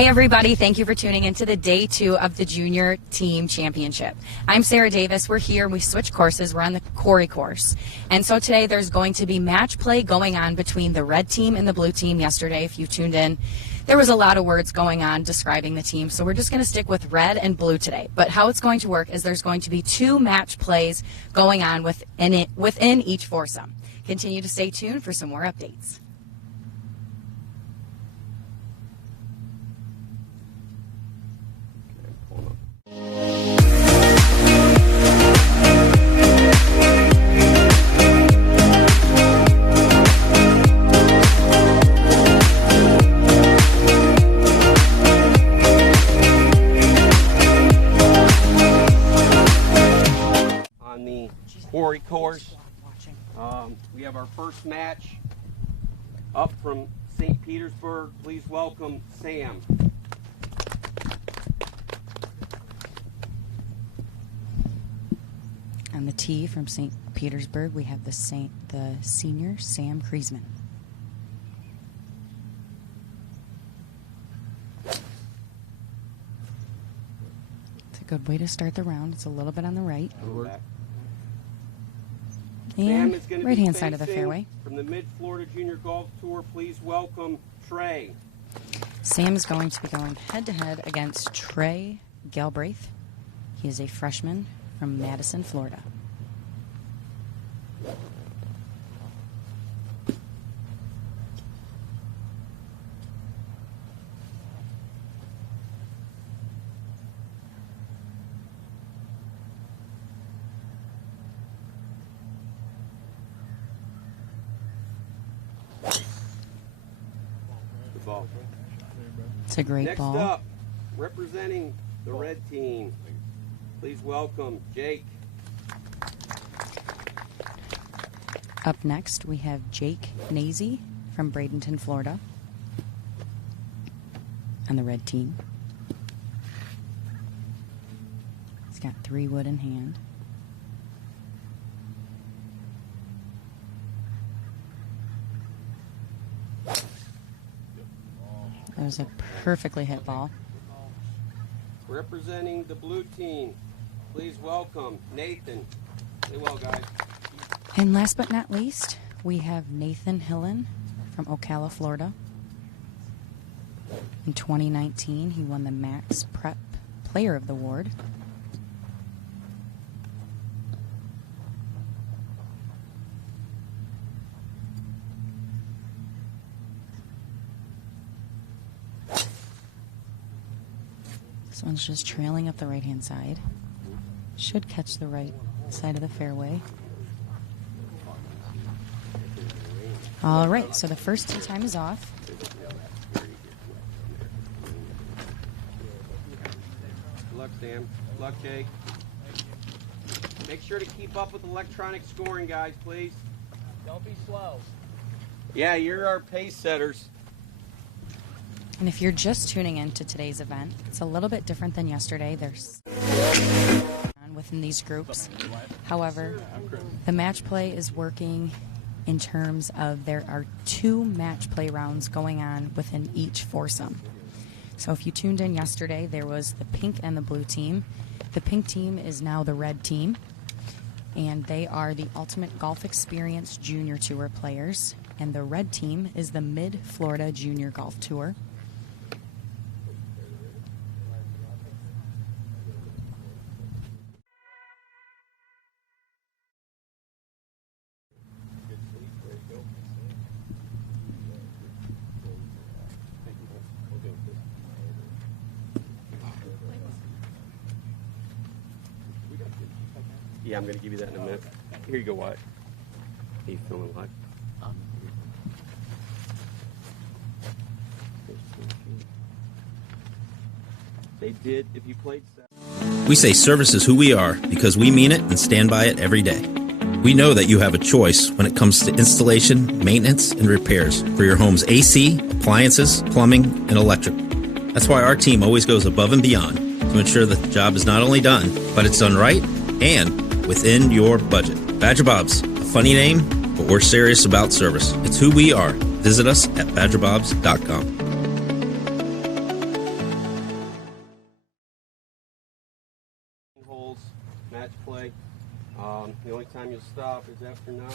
Hey everybody, thank you for tuning into the day 2 of the Junior Team Championship. I'm Sarah Davis. We're here, we switched courses, we're on the Quarry course. And so today there's going to be match play going on between the red team and the blue team. Yesterday, if you tuned in, there was a lot of words going on describing the team, so we're just going to stick with red and blue today. But how it's going to work is there's going to be 2 match plays going on within each foursome. Continue to stay tuned for some more updates. Quarry course. We have our first match up from St. Petersburg. Please welcome Sam. On the tee from St. Petersburg, we have the senior Sam Kriesman. It's a good way to start the round. It's a little bit on the right. And right-hand side of the fairway. From the Mid-Florida Junior Golf Tour, please welcome Trey. Sam is going to be going head-to-head against Trey Galbraith. He is a freshman from Madison, Florida. It's a great ball. Next up, representing the red team, please welcome Jake. Up next, we have Jake Nazy from Bradenton, Florida, on the red team. He's got 3 wood in hand. That was a perfectly hit ball. Representing the blue team, please welcome Nathan. Stay well, guys. And last but not least, we have Nathan Hillen from Ocala, Florida. In 2019, he won the Max Prep Player of the Award. This one's just trailing up the right-hand side. Should catch the right side of the fairway. All right, so the first tee time is off. Good luck, Sam. Good luck, Jake. Make sure to keep up with electronic scoring, guys, please. Don't be slow. Yeah, you're our pace setters. And if you're just tuning in to today's event, it's a little bit different than yesterday. There's within these groups. However, the match play is working in terms of there are 2 match play rounds going on within each foursome. So if you tuned in yesterday, there was the pink and the blue team. The pink team is now the red team, and they are the Ultimate Golf Experience Junior Tour players, and the red team is the Mid-Florida Junior Golf Tour. Yeah, I'm going to give you that in a minute. Here you go, Wyatt. Are you feeling live? They did, if you played... We say service is who we are because we mean it and stand by it every day. We know that you have a choice when it comes to installation, maintenance, and repairs for your home's AC, appliances, plumbing, and electric. That's why our team always goes above and beyond to ensure that the job is not only done, but it's done right and within your budget. Badger Bob's, a funny name, but we're serious about service. It's who we are. Visit us at badgerbobs.com. time you'll stop is after 9.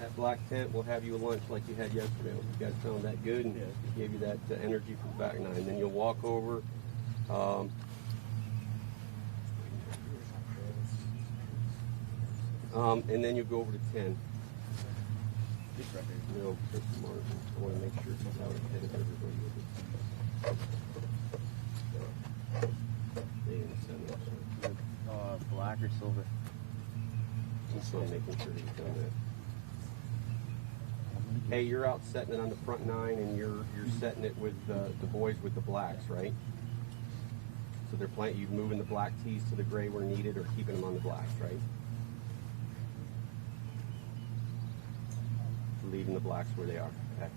That black tent will have you a lunch like you had yesterday. You guys found that good and gave you that energy for the back 9. Then you'll walk over. And then you'll go over to 10. No, Chris Martin. I want to make sure he's out ahead of everybody. Black or silver? Just so I'm making sure he's done that. Hey, you're out setting it on the front 9, and you're setting it with the boys with the blacks, right? So they're playing. You moving the black tees to the gray where needed, or keeping them on the blacks, right? Leaving the blacks where they are. Okay.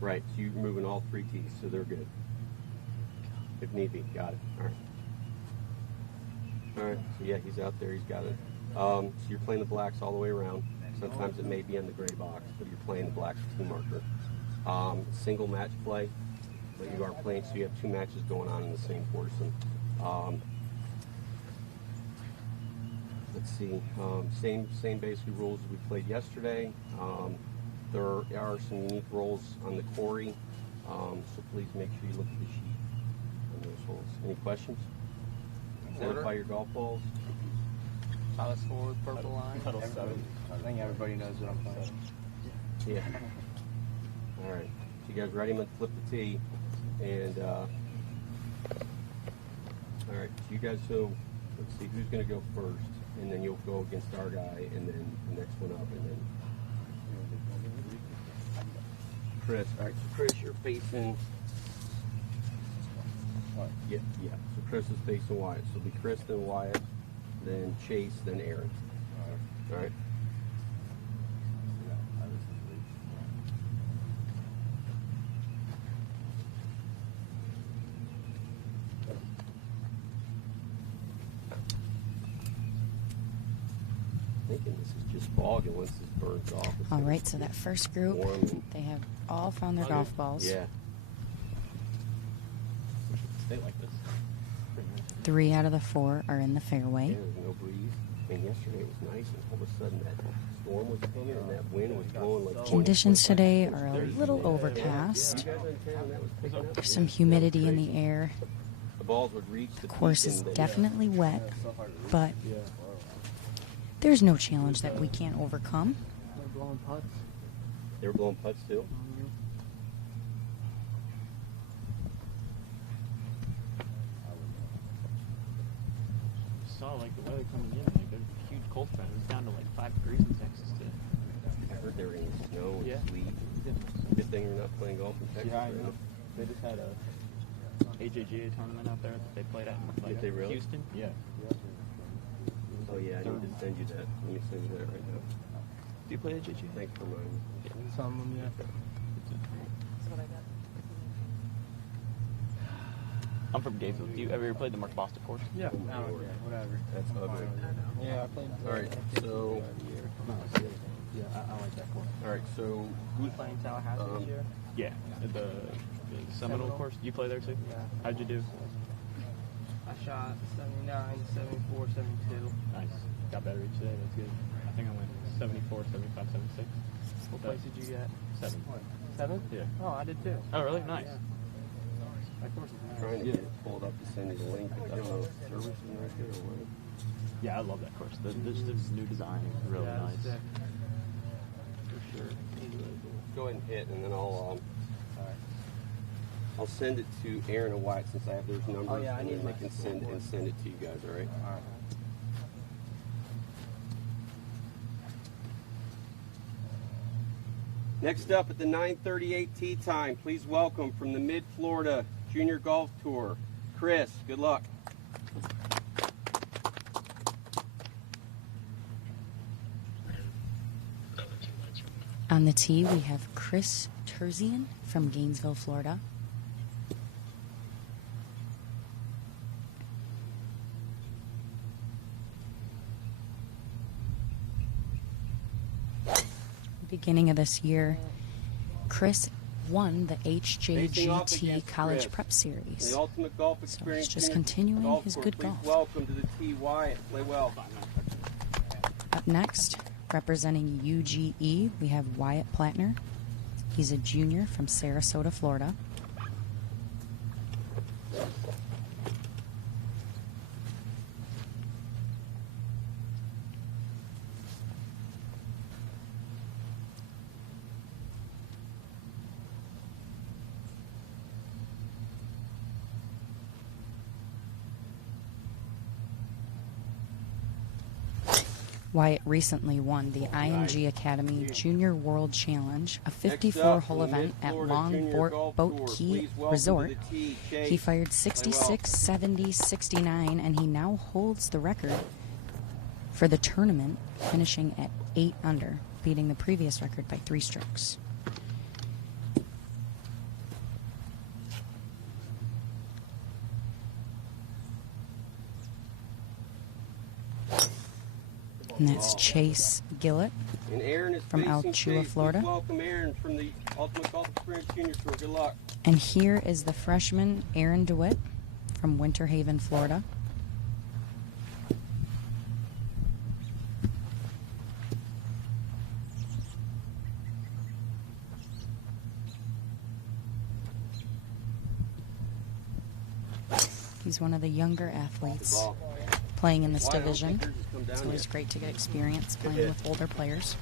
Right, so you're moving all 3 tees, so they're good. If need be, got it. All right. All right, so yeah, he's out there, he's got it. So you're playing the blacks all the way around. Sometimes it may be in the gray box, but you're playing the blacks with 2 marker. Single match play, but you are playing, so you have 2 matches going on in the same portion. Let's see, same basic rules as we played yesterday. There are some unique roles on the Quarry, so please make sure you look at the sheet on those holes. Any questions? Identify your golf balls. Palace forward, purple line. Pedal 7. I think everybody knows what I'm playing. Yeah. All right. So you guys ready? I'm going to flip the tee. And, all right. So you guys, let's see, who's going to go first? And then you'll go against our guy, and then the next one up, and then Chris. All right, so Chris, you're facing. What? Yeah. So Chris is facing Wyatt. So it'll be Chris, then Wyatt, then Chase, then Aaron. All right. Thinking this is just fogging once this burns off. All right, so that first group, they have all found their golf balls. Yeah. Stay like this. 3 out of the 4 are in the fairway. Yeah, there's no breeze. I mean, yesterday it was nice, and all of a sudden that storm was coming, and that wind was blowing like. Conditions today are a little overcast. There's some humidity in the air. The balls would reach the Course peak is and definitely wet, but there's no challenge that we can't overcome. They're blowing putts. They were blowing putts too. Saw like the weather coming in, like a huge cold front. It was down to like 5 degrees in Texas today. I heard they were in snow and Yeah. sleet. Good thing you're not playing golf in Texas. Yeah, I right know. now. They just had a AJGA tournament out there that they played at in Did they really? Houston. Yeah. Oh yeah, I need to send you that. Let me send you that right now. Do you play AJGA? Thanks for reminding me. Some of them, yeah. I'm from Gainesville. Do you ever played the Mark Boston course? Yeah. Whatever. That's ugly. Yeah, I played. All right, so. Yeah, I like that course. All right, so Who's playing Tallahassee this year? Yeah, the Seminole course. You play there too? Yeah. How'd you do? I shot 79, 74, 72. Nice. Got better each day. That's good. I think I went 74, 75, 76. What place did you get? 7. 7? Yeah. Oh, I did too. Oh, really? Nice. That course is nice. trying to get it pulled up to send you the link, but I don't know if service is right here or what. Yeah, I love that course. This new design is really Yeah, nice. it's sick. For sure. Go ahead and hit, and then I'll send it to Aaron and Wyatt since I have those numbers. Oh, yeah, I and need then my they can send it to you guys. All right. All right. Next up at the 9:38 tee time, please welcome from the Mid-Florida Junior Golf Tour, Chris. Good luck. On the tee, we have Chris Terzian from Gainesville, Florida. Beginning of this year, Chris won the Facing off HJGT against College Fritz. Prep Series. The ultimate golf So he's experience. just junior continuing golf his course. good Please golf. welcome to the tee, Wyatt. Play well. Up next, representing UGE, we have Wyatt Plattner. He's a junior from Sarasota, Florida. Wyatt recently won the IMG Academy Junior World Challenge, a 54-hole event at Long Boat Key Resort. He fired 66, 70, 69, and he now holds the record for the tournament, finishing at 8 under, beating the previous record by 3 strokes. And that's Chase Gillett And Aaron is from facing Alachua, Chase. Florida. Please welcome Aaron from the Ultimate Golf Experience Junior Tour. Good luck. And here is the freshman Aaron Dewitt from Winter Haven, Florida. He's one of the younger athletes Ball. playing in this Why don't division. thinkers just come down It's always yet? great to get experience playing with older players.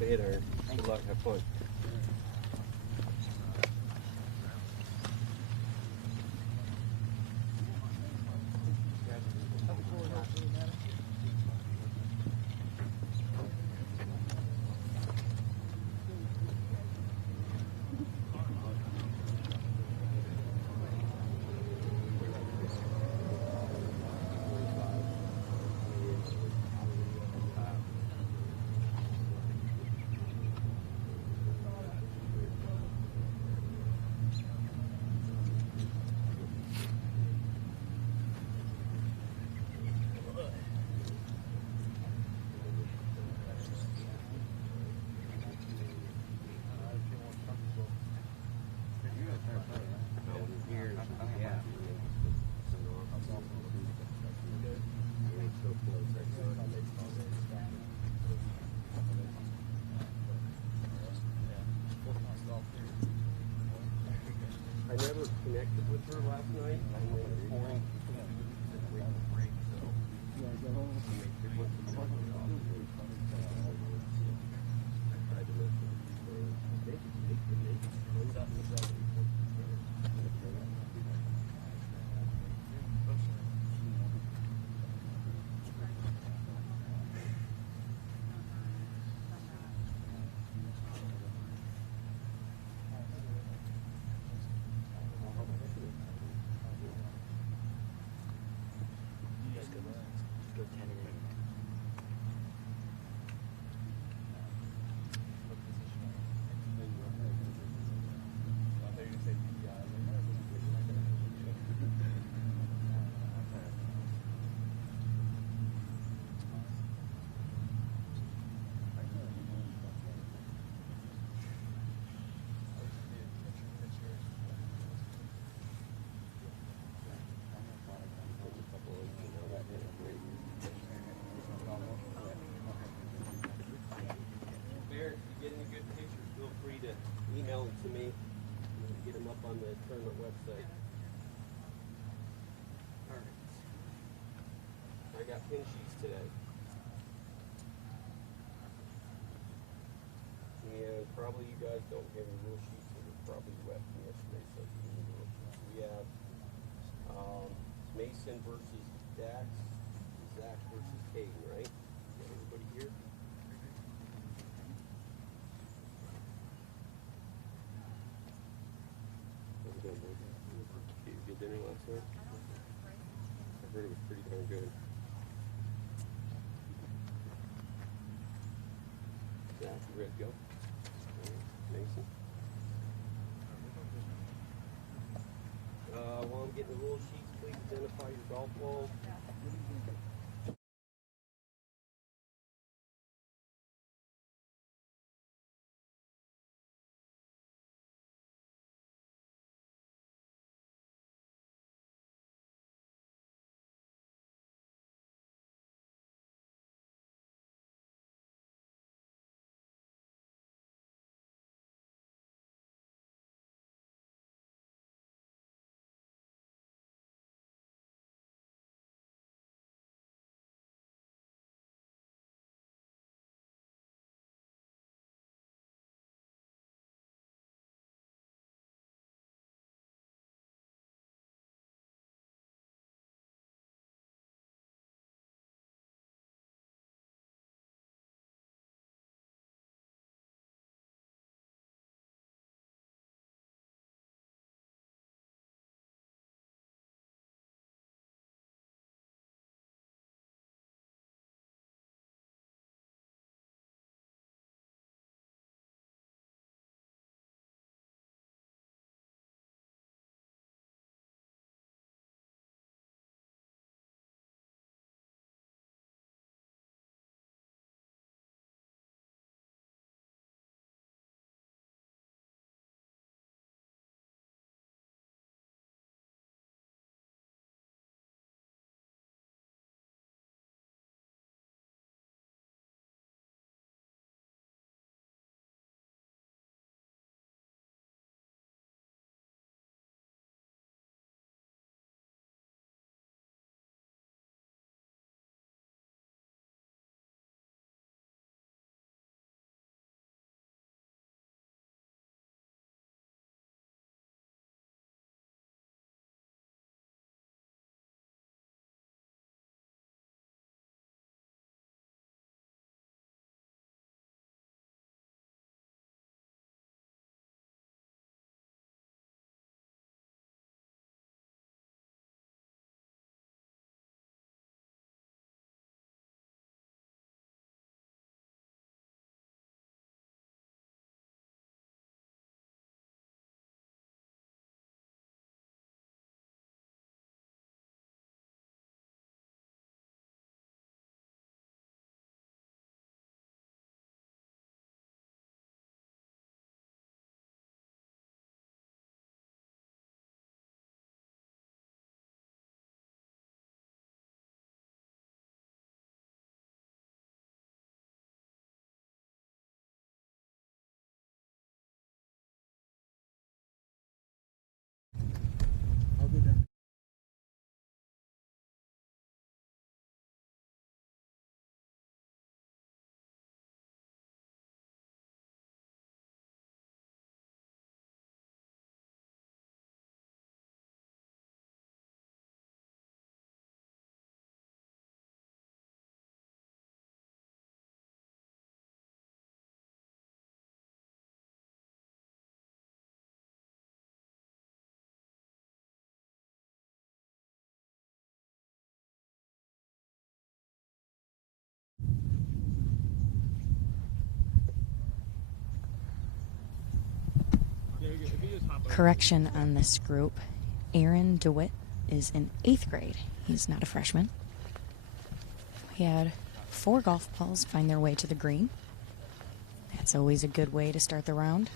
Good hit, Aaron. Good luck. Have fun. I never connected with her last night, and then this morning she said wait for the break, so I tried to listen. Email them to me. We'll get them up on the tournament website. All right. I got pin sheets today. And probably you guys don't have any rule sheets that are probably wet from yesterday, so you need the rule sheets. We have Mason versus Dax, Zach versus Caden, right? Got everybody here? Good dinner last night? I heard it was pretty darn good. Zach, you ready to go? Mason? While I'm getting the rule sheets, please identify your golf balls. Correction on this group. Aaron Dewitt is in 8th grade. He's not a freshman. We had 4 golf balls find their way to the green. That's always a good way to start the round.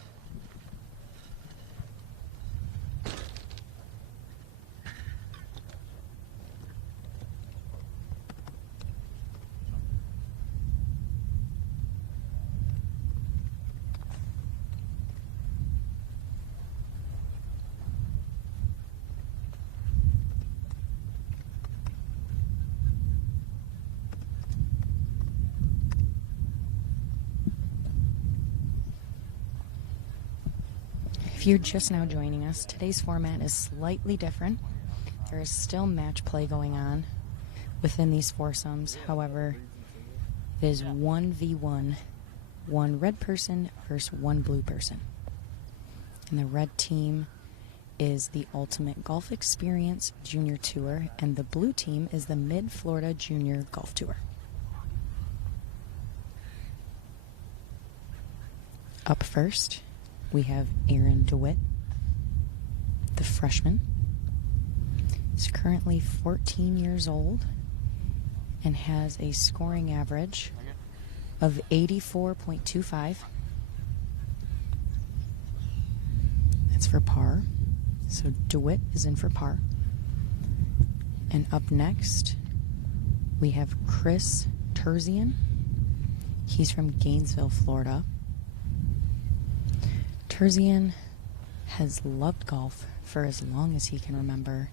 If you're just now joining us, today's format is slightly different. There is still match play going on within these foursomes. However, it is 1v1, one red person versus one blue person. And the red team is the Ultimate Golf Experience Junior Tour, and the blue team is the Mid-Florida Junior Golf Tour. Up first, we have Aaron Dewitt, the freshman. He's currently 14 years old and has a scoring average of 84.25. That's for par. So Dewitt is in for par. And up next, we have Chris Terzian. He's from Gainesville, Florida. Terzian has loved golf for as long as he can remember,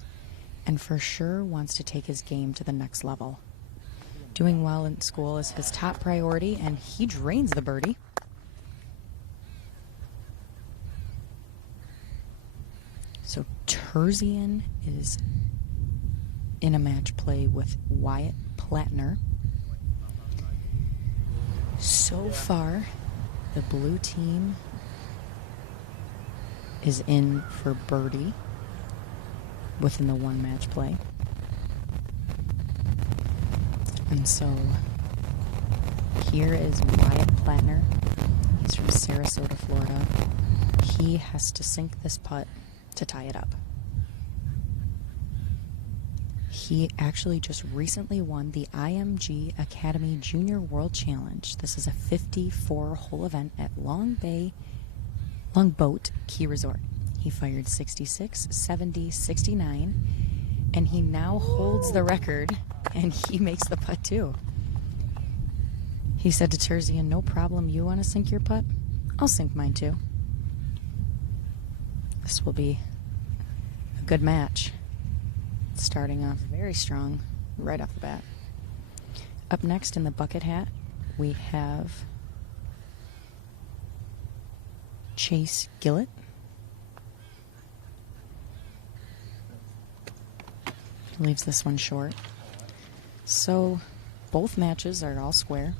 and for sure wants to take his game to the next level. Doing well in school is his top priority, and he drains the birdie. So Terzian is in a match play with Wyatt Plattner. So far, the blue team is in for birdie within the one match play. And so here is Wyatt Plattner. He's from Sarasota, Florida. He has to sink this putt to tie it up. He actually just recently won the IMG Academy Junior World Challenge. This is a 54-hole event at Longboat Key Resort. He fired 66, 70, 69, and he now holds the record, and he makes the putt too. He said to Terzian, "No problem, you want to sink your putt? I'll sink mine too." This will be a good match. Starting off very strong right off the bat. Up next in the bucket hat, we have Chase Gillett. Leaves this one short. So both matches are all square.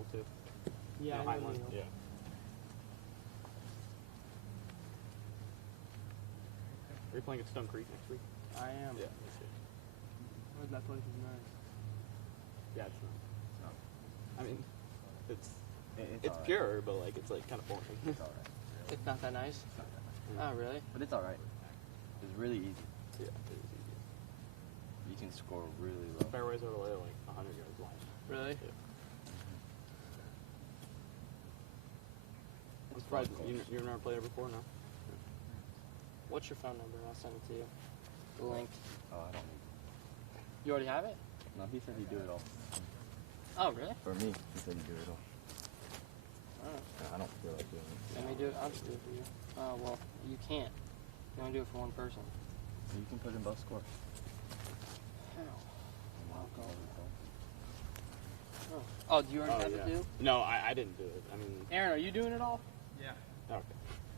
Neil too. Yeah, No, I know Highland, Neil. Yeah. Are you playing at Stone Creek next week? I am. Yeah. Oh, that place is nice. Yeah, it's not. I mean, it's It's it's alright. pure, but like it's like kind of boring. It's alright. It's not that nice? Oh, really? But it's alright. It's really easy. Yeah, it is easy. You can score really low. Fairways are like 100 yards wide. Really? Yeah. I'm surprised you never played it before, no? What's your phone number? I'll send it to you. The link. Oh, I don't need You already have it? No, he said he'd do it all. Oh, really? For me, he said he'd do it all. Alright. I don't feel like doing it. Let me do it. I'll just do it for you. Oh, well, you can't. You only do it for one person. You can put in both scores. How? Oh, do you already have it too? No, I didn't do it. I mean, Aaron, are you doing it all? okay.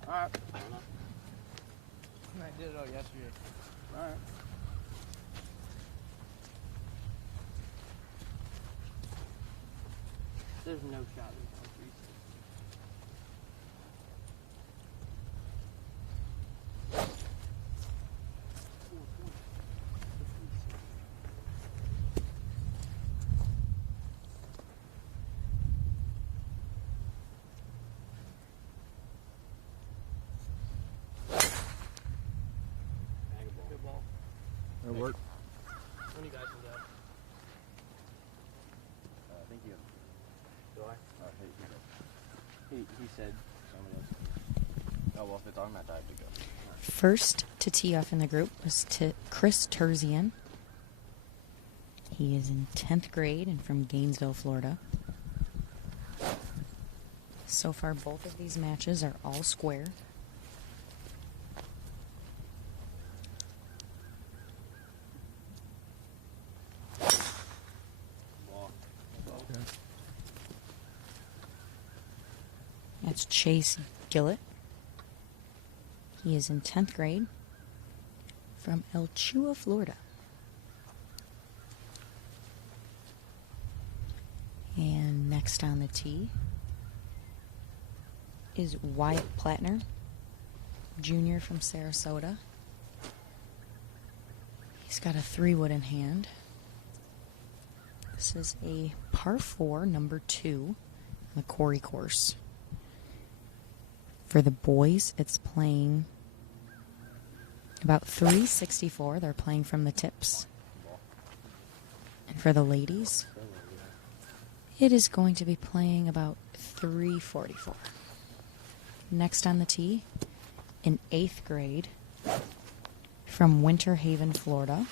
Alright. I don't know. I did it all yesterday. Alright. There's no shot in country. Good ball. It'll work. When you guys can go. I think you. Do I? He said somebody else. Oh, well, if it's our match, I have to go. First to tee off in the group was Chris Terzian. He is in 10th grade and from Gainesville, Florida. So far, both of these matches are all square. That's Chase Gillett. He is in 10th grade from El Chua, Florida. And next on the tee is Wyatt Plattner Jr. from Sarasota. He's got a 3-wood in hand. This is a par 4, number 2, on the Quarry course. For the boys, it's playing about 364. They're playing from the tips. And for the ladies, it is going to be playing about 344. Next on the tee, in 8th grade, from Winter Haven, Florida,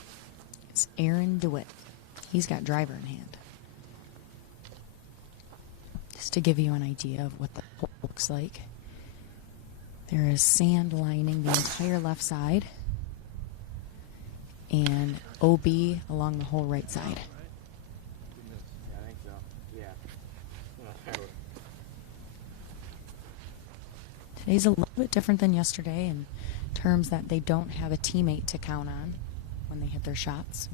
it's Aaron Dewitt. He's got driver in hand. Just to give you an idea of what the hole looks like. There is sand lining the entire left side and OB along the whole right side. Yeah, I think so. Yeah. Today's a little bit different than yesterday in terms that they don't have a teammate to count on when they hit their shots.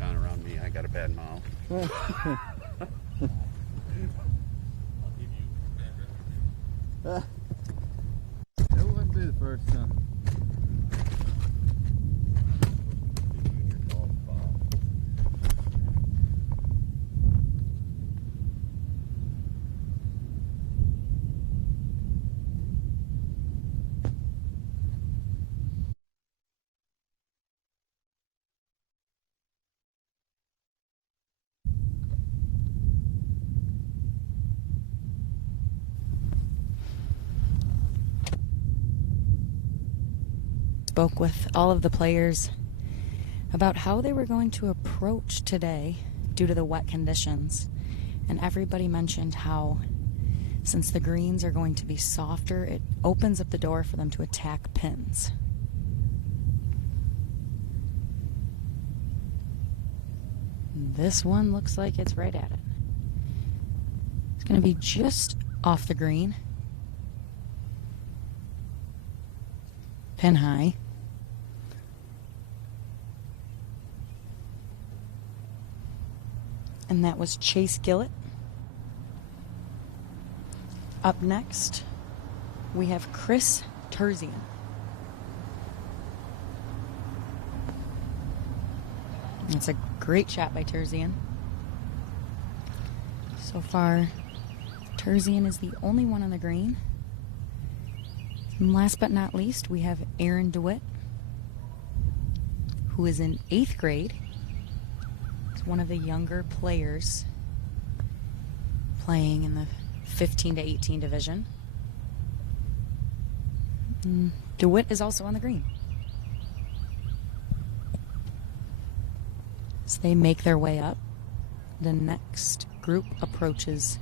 icon around me. I got a bad mouth. It wouldn't be the first time. Spoke with all of the players about how they were going to approach today due to the wet conditions. And everybody mentioned how, since the greens are going to be softer, it opens up the door for them to attack pins. This one looks like it's right at it. It's going to be just off the green. Pin high. And that was Chase Gillett. Up next, we have Chris Terzian. That's a great shot by Terzian. So far, Terzian is the only one on the green. And last but not least, we have Aaron Dewitt, who is in 8th grade. He's one of the younger players playing in the 15 to 18 division. And Dewitt is also on the green. As they make their way up, the next group approaches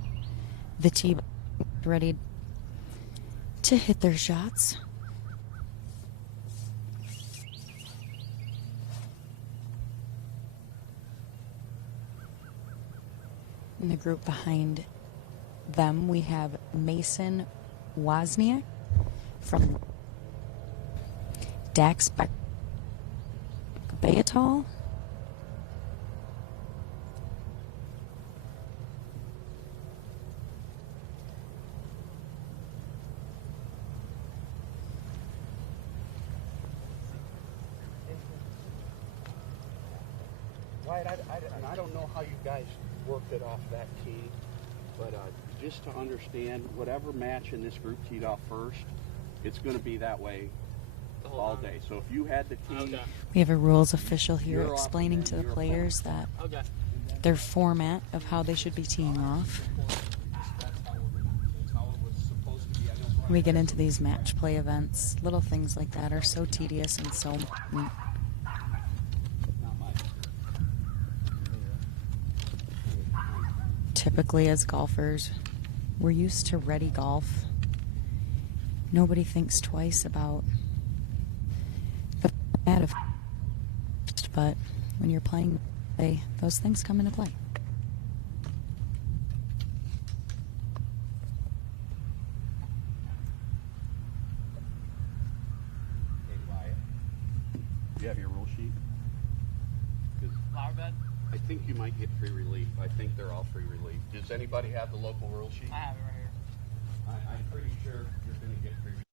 the tee, ready to hit their shots. In the group behind them, we have Mason Wozniak from Dax Baetol. Wyatt, I don't know how you guys worked it off that tee, but just to understand, whatever match in this group teed off first, it's going to be that way all day. So if you had the tee... We have a rules official here explaining to the players that their format of how they should be teeing off. We get into these match play events. Little things like that are so tedious and so important. Typically, as golfers, we're used to ready golf. Nobody thinks twice about the format of, but when you're playing, those things come into play. Hey, Wyatt, do you have your rule sheet? Flower bed? I think you might get free relief. I think they're all free relief. Does anybody have the local rule sheet? I have it right here. I'm pretty sure you're going to get free relief.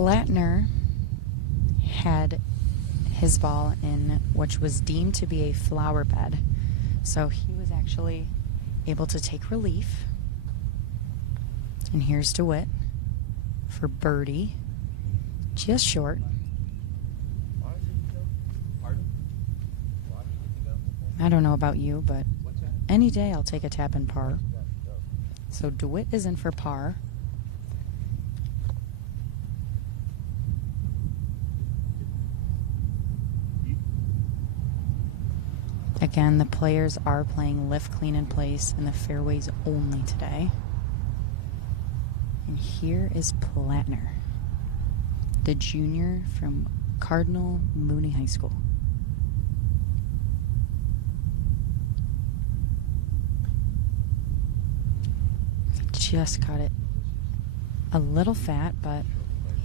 Plattner had his ball in which was deemed to be a flower bed. So he was actually able to take relief. And here's Dewitt for birdie. Just short. I don't know about you, but any day I'll take a tap in par. So Dewitt is in for par. Again, the players are playing lift, clean, and place in the fairways only today. And here is Plattner, the junior from Cardinal Mooney High School. Just caught it a little fat, but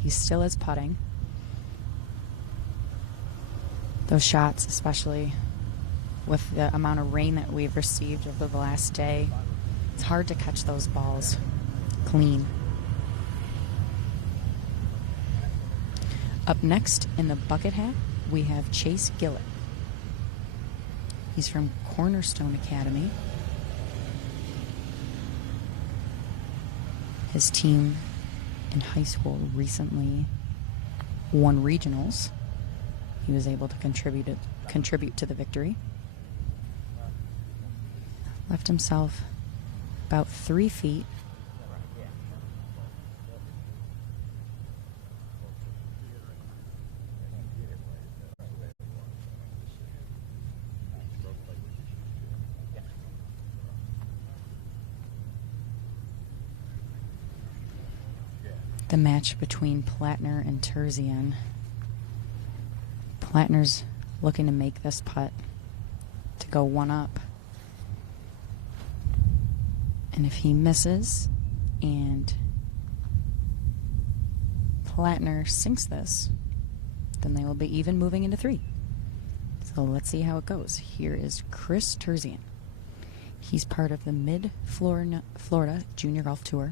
he still is putting. Those shots, especially with the amount of rain that we've received over the last day, it's hard to catch those balls clean. Up next in the bucket hat, we have Chase Gillett. He's from Cornerstone Academy. His team in high school recently won regionals. He was able to contribute to the victory. Left himself about 3 feet. The match between Plattner and Terzian. Plattner's looking to make this putt to go one up. And if he misses and Plattner sinks this, then they will be even moving into 3. So let's see how it goes. Here is Chris Terzian. He's part of the Mid-Florida Junior Golf Tour.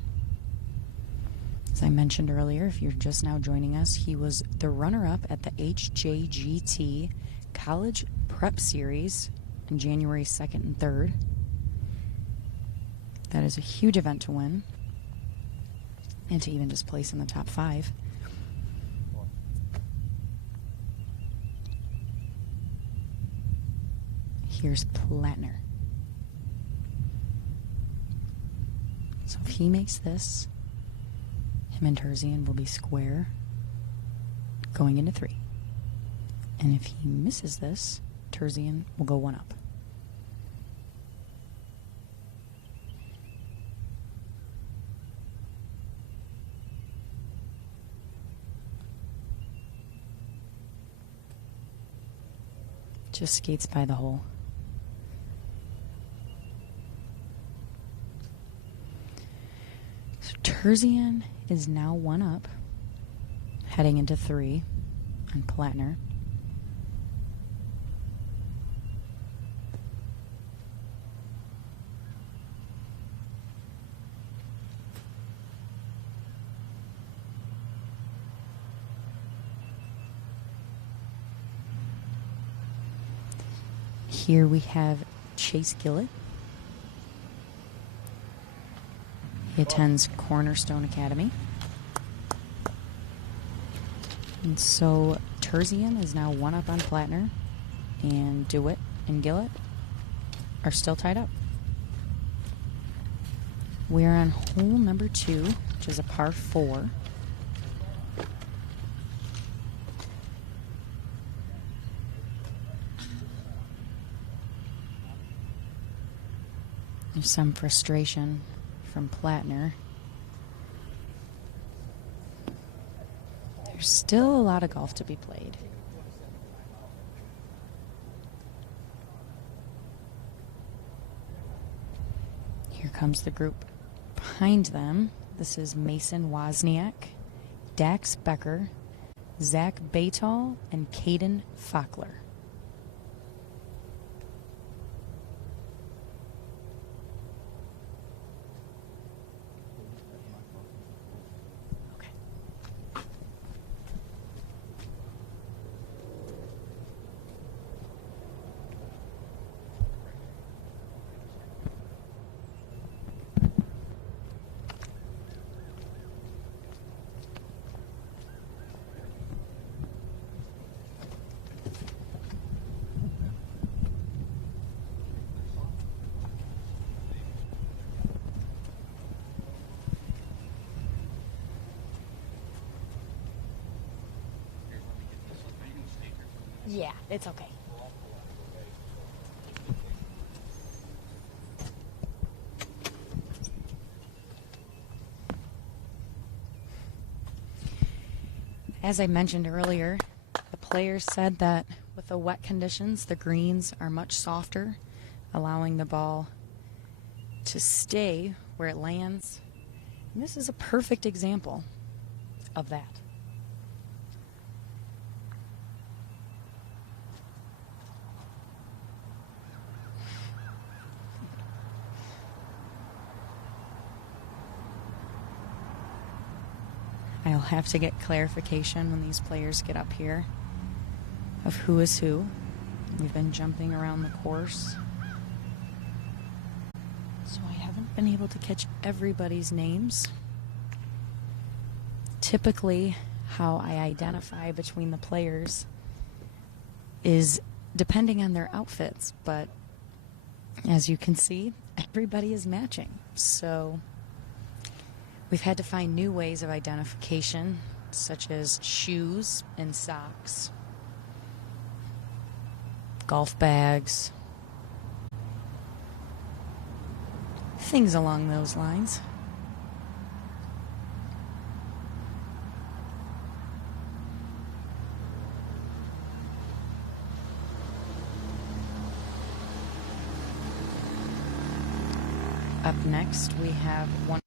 As I mentioned earlier, if you're just now joining us, he was the runner-up at the HJGT College Prep Series on January 2nd and 3rd. That is a huge event to win, and to even just place in the top 5. Here's Plattner. So if he makes this, him and Terzian will be square going into 3. And if he misses this, Terzian will go one up. Just skates by the hole. So Terzian is now one up, heading into 3 on Plattner. Here we have Chase Gillett. He attends Cornerstone Academy. And so Terzian is now one up on Plattner, and Dewitt and Gillett are still tied up. We are on hole number 2, which is a par 4. There's some frustration from Plattner. There's still a lot of golf to be played. Here comes the group behind them. This is Mason Wozniak, Dax Becker, Zach Baetol, and Caden Fogler. Yeah, it's okay. As I mentioned earlier, the players said that with the wet conditions, the greens are much softer, allowing the ball to stay where it lands. And this is a perfect example of that. I'll have to get clarification when these players get up here of who is who. We've been jumping around the course, so I haven't been able to catch everybody's names. Typically, how I identify between the players is depending on their outfits, but as you can see, everybody is matching. So we've had to find new ways of identification, such as shoes and socks, golf bags, things along those lines. Up next, we have one.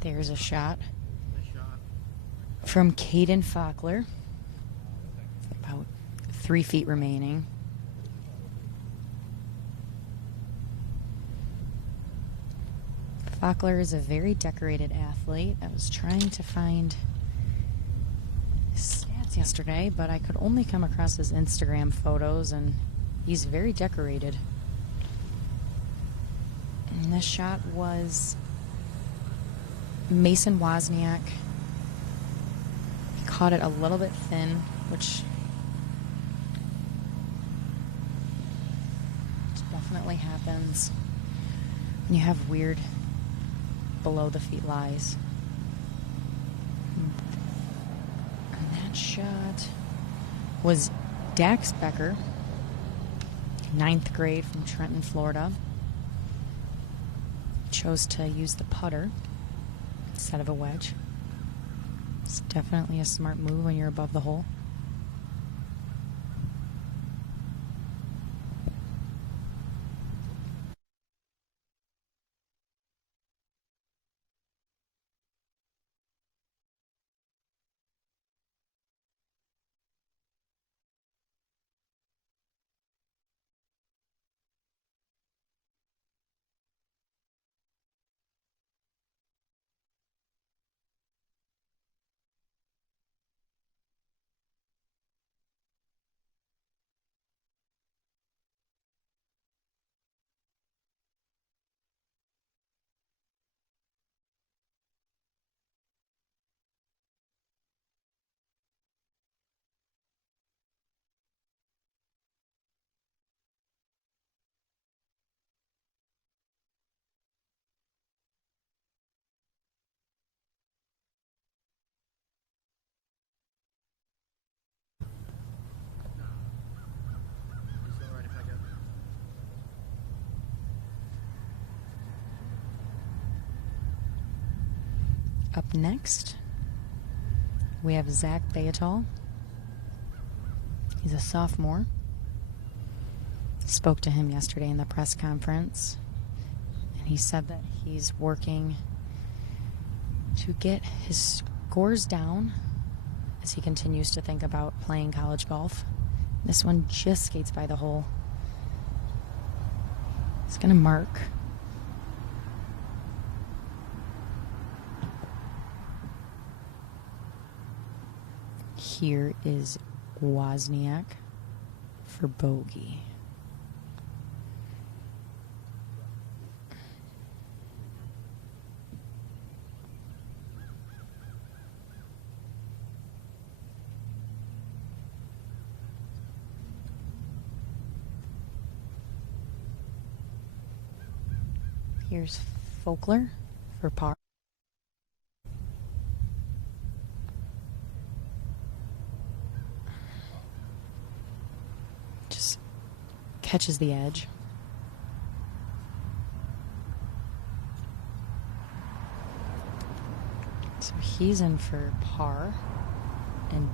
There's a shot from Caden Fogler. About 3 feet remaining. Fogler is a very decorated athlete. I was trying to find his stats yesterday, but I could only come across his Instagram photos, and he's very decorated. And this shot was Mason Wozniak. He caught it a little bit thin, which definitely happens when you have weird below the feet lies. And that shot was Dax Becker, 9th grade from Trenton, Florida. Chose to use the putter instead of a wedge. It's definitely a smart move when you're above the hole. Up next, we have Zach Baetol. He's a sophomore. Spoke to him yesterday in the press conference, and he said that he's working to get his scores down as he continues to think about playing college golf. This one just skates by the hole. He's going to mark. Here is Wozniak for bogey. Here's Fogler for par. Just catches the edge. So he's in for par. And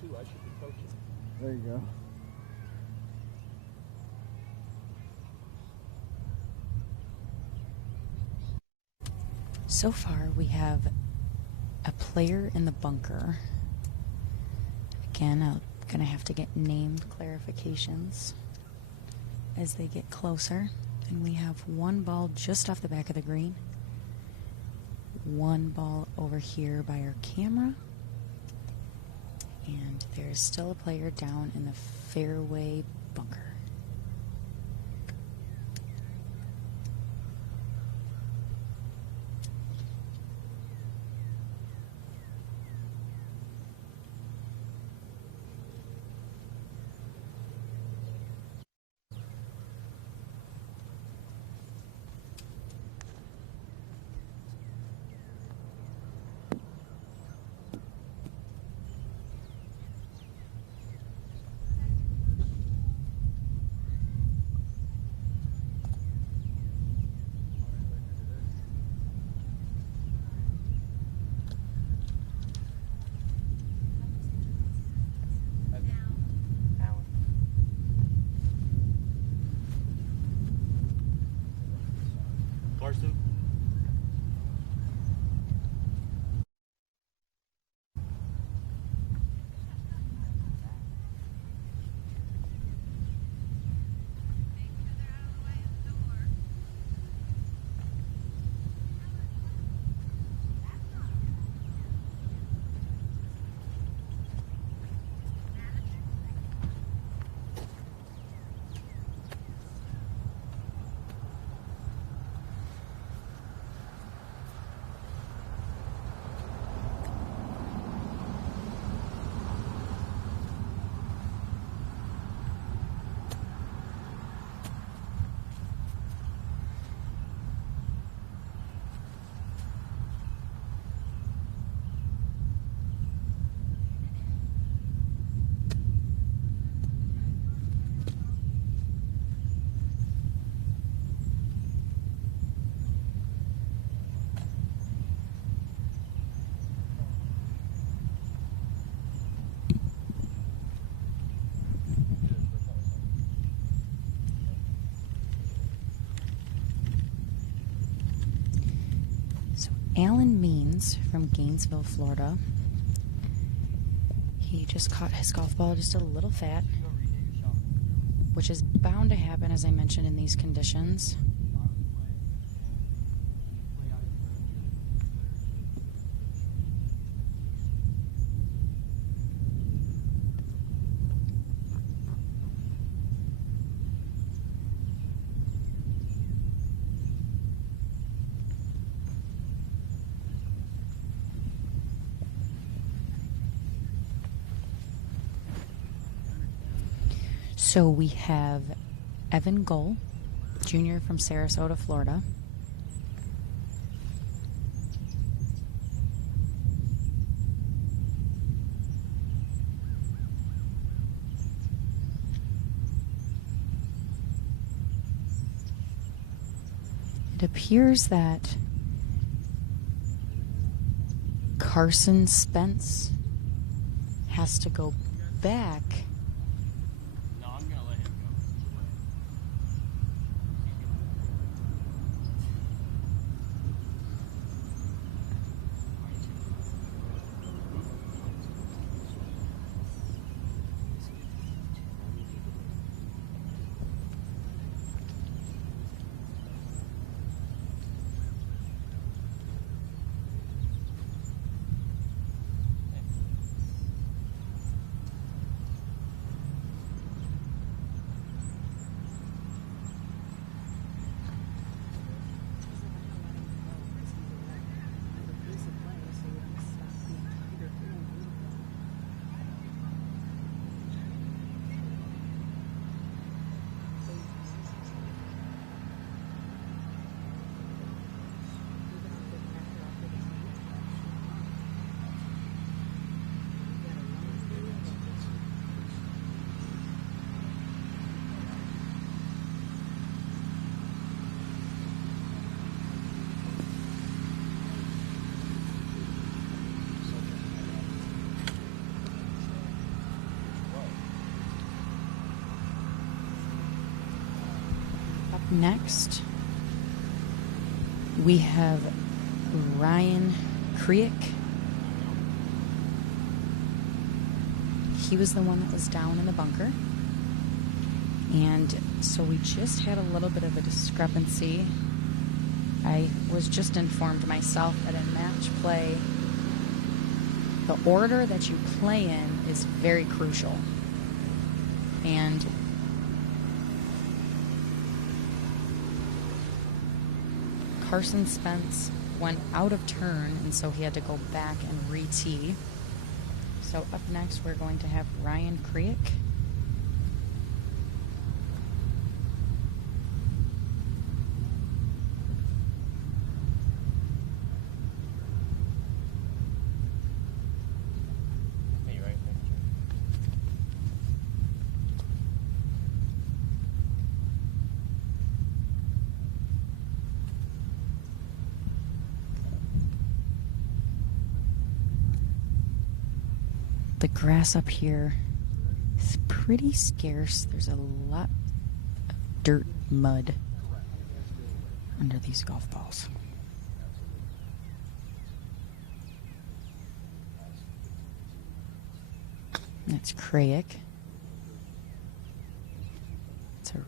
too. I should be coaching. There you go. So far, we have a player in the bunker. Again, I'm going to have to get named clarifications as they get closer. And we have one ball just off the back of the green. One ball over here by our camera. And there's still a player down in the fairway bunker. Larson. Alan Means from Gainesville, Florida. He just caught his golf ball just a little fat, which is bound to happen, as I mentioned, in these conditions. So we have Evan Gohl, Jr. from Sarasota, Florida. It appears that Carson Spence has to go back. next, we have Ryan Kriek. He was the one that was down in the bunker. And so we just had a little bit of a discrepancy. I was just informed myself that in match play, the order that you play in is very crucial. And Carson Spence went out of turn, and so he had to go back and re-tee. So up next, we're going to have Ryan Kriek. The grass up here is pretty scarce. There's a lot of dirt, mud under these golf balls. That's Kriek. It's a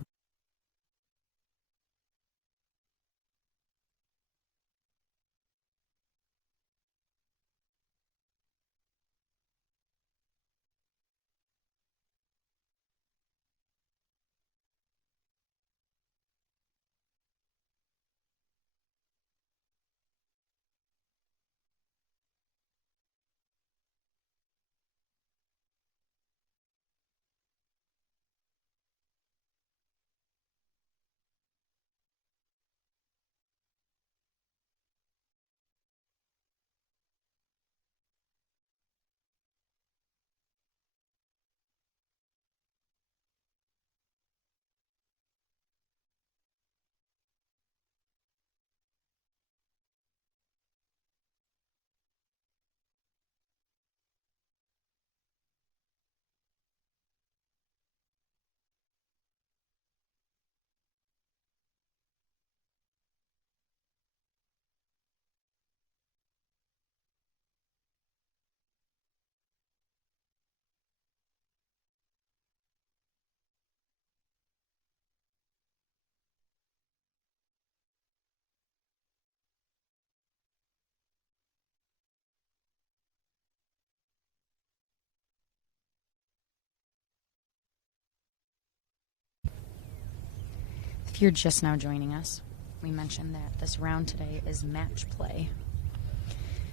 If you're just now joining us, we mentioned that this round today is match play.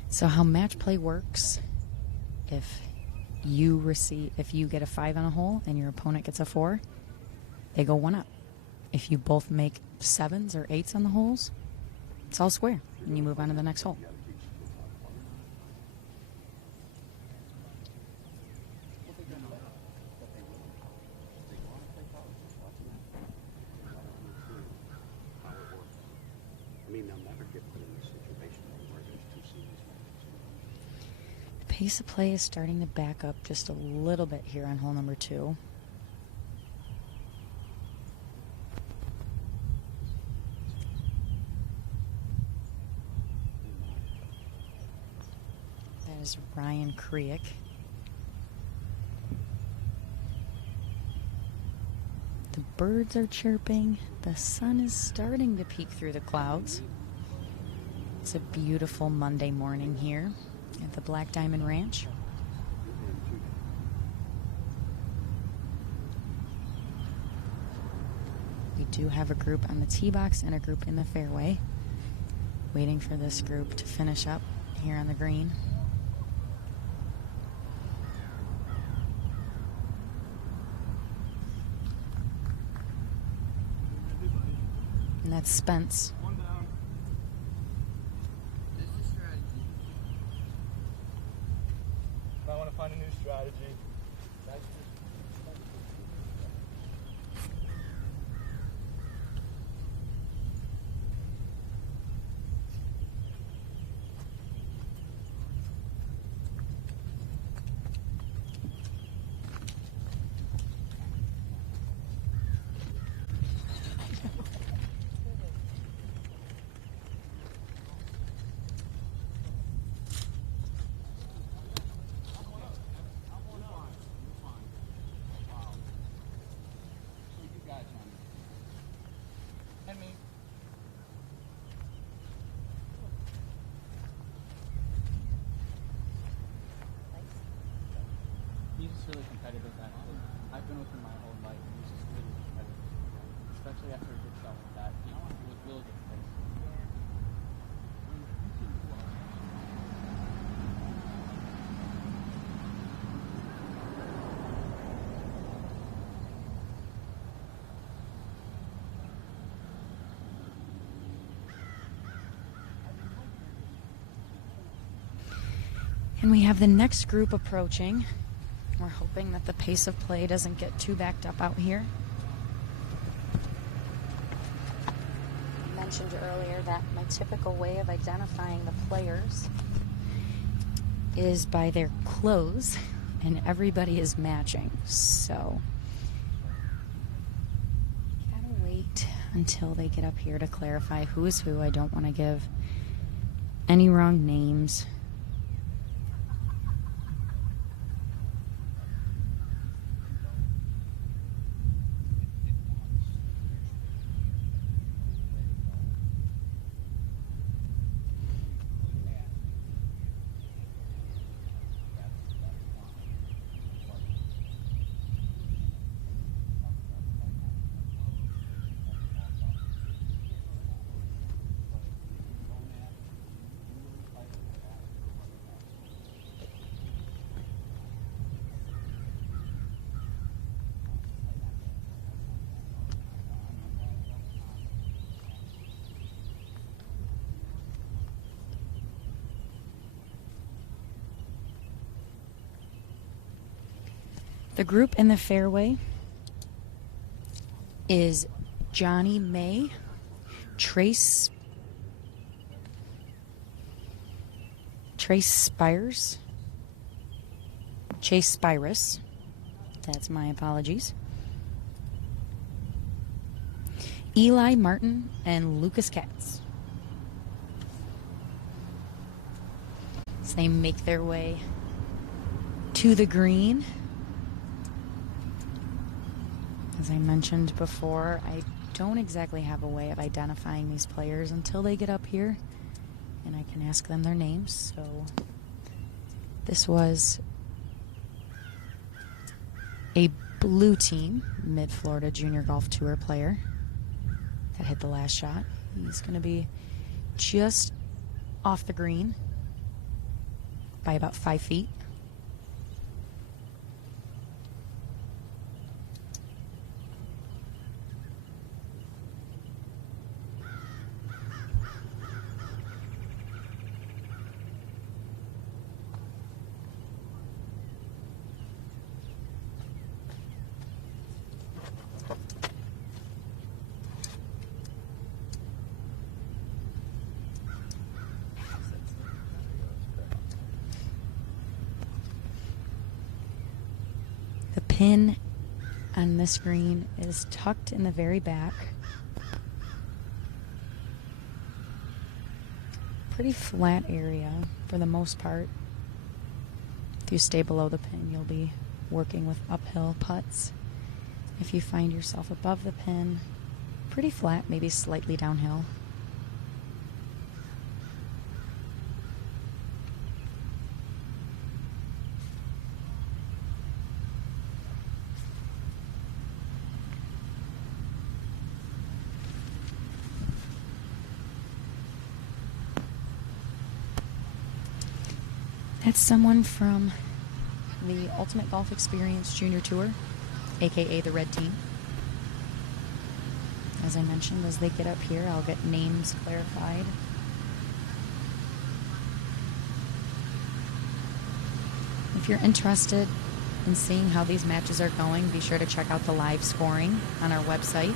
So how match play works, if you get a 5 on a hole and your opponent gets a 4, they go 1 up. If you both make 7s or 8s on the holes, it's all square, and you move on to the next hole. The pace of play is starting to back up just a little bit here on hole number 2. That is Ryan Kriek. The birds are chirping. The sun is starting to peek through the clouds. It's a beautiful Monday morning here at the Black Diamond Ranch. We do have a group on the tee box and a group in the fairway, waiting for this group to finish up here on the green. And that's Spence. I want to find a new strategy. been with him my whole life. He's just really competitive. Especially after a good shot like that. He was really good place. And we have the next group approaching. We're hoping that the pace of play doesn't get too backed up out here. I mentioned earlier that my typical way of identifying the players is by their clothes, and everybody is matching. So, gotta wait until they get up here to clarify who is who. I don't want to give any wrong names. The group in the fairway is Johnny May, Trace Spirus, Chase Spirus. That's my apologies. Eli Martin and Lucas Katz. As they make their way to the green. As I mentioned before, I don't exactly have a way of identifying these players until they get up here and I can ask them their names. So this was a blue team Mid-Florida Junior Golf Tour player that hit the last shot. He's going to be just off the green by about 5 feet. The pin on this green is tucked in the very back. Pretty flat area for the most part. If you stay below the pin, you'll be working with uphill putts. If you find yourself above the pin, pretty flat, maybe slightly downhill. That's someone from the Ultimate Golf Experience Junior Tour, aka the Red Team. As I mentioned, as they get up here, I'll get names clarified. If you're interested in seeing how these matches are going, be sure to check out the live scoring on our website.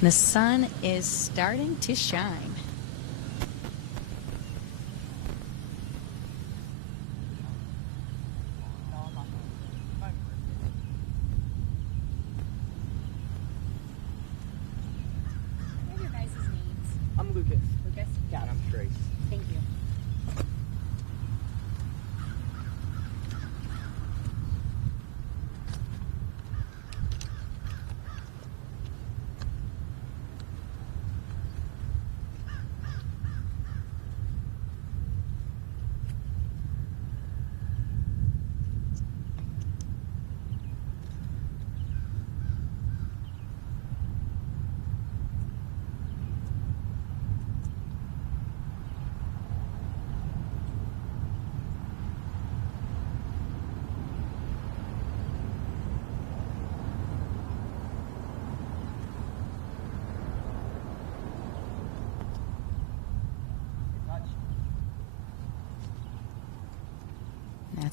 The sun is starting to shine. What are your guys' names? I'm Lucas. Lucas? Yeah, and I'm Trace. Thank you.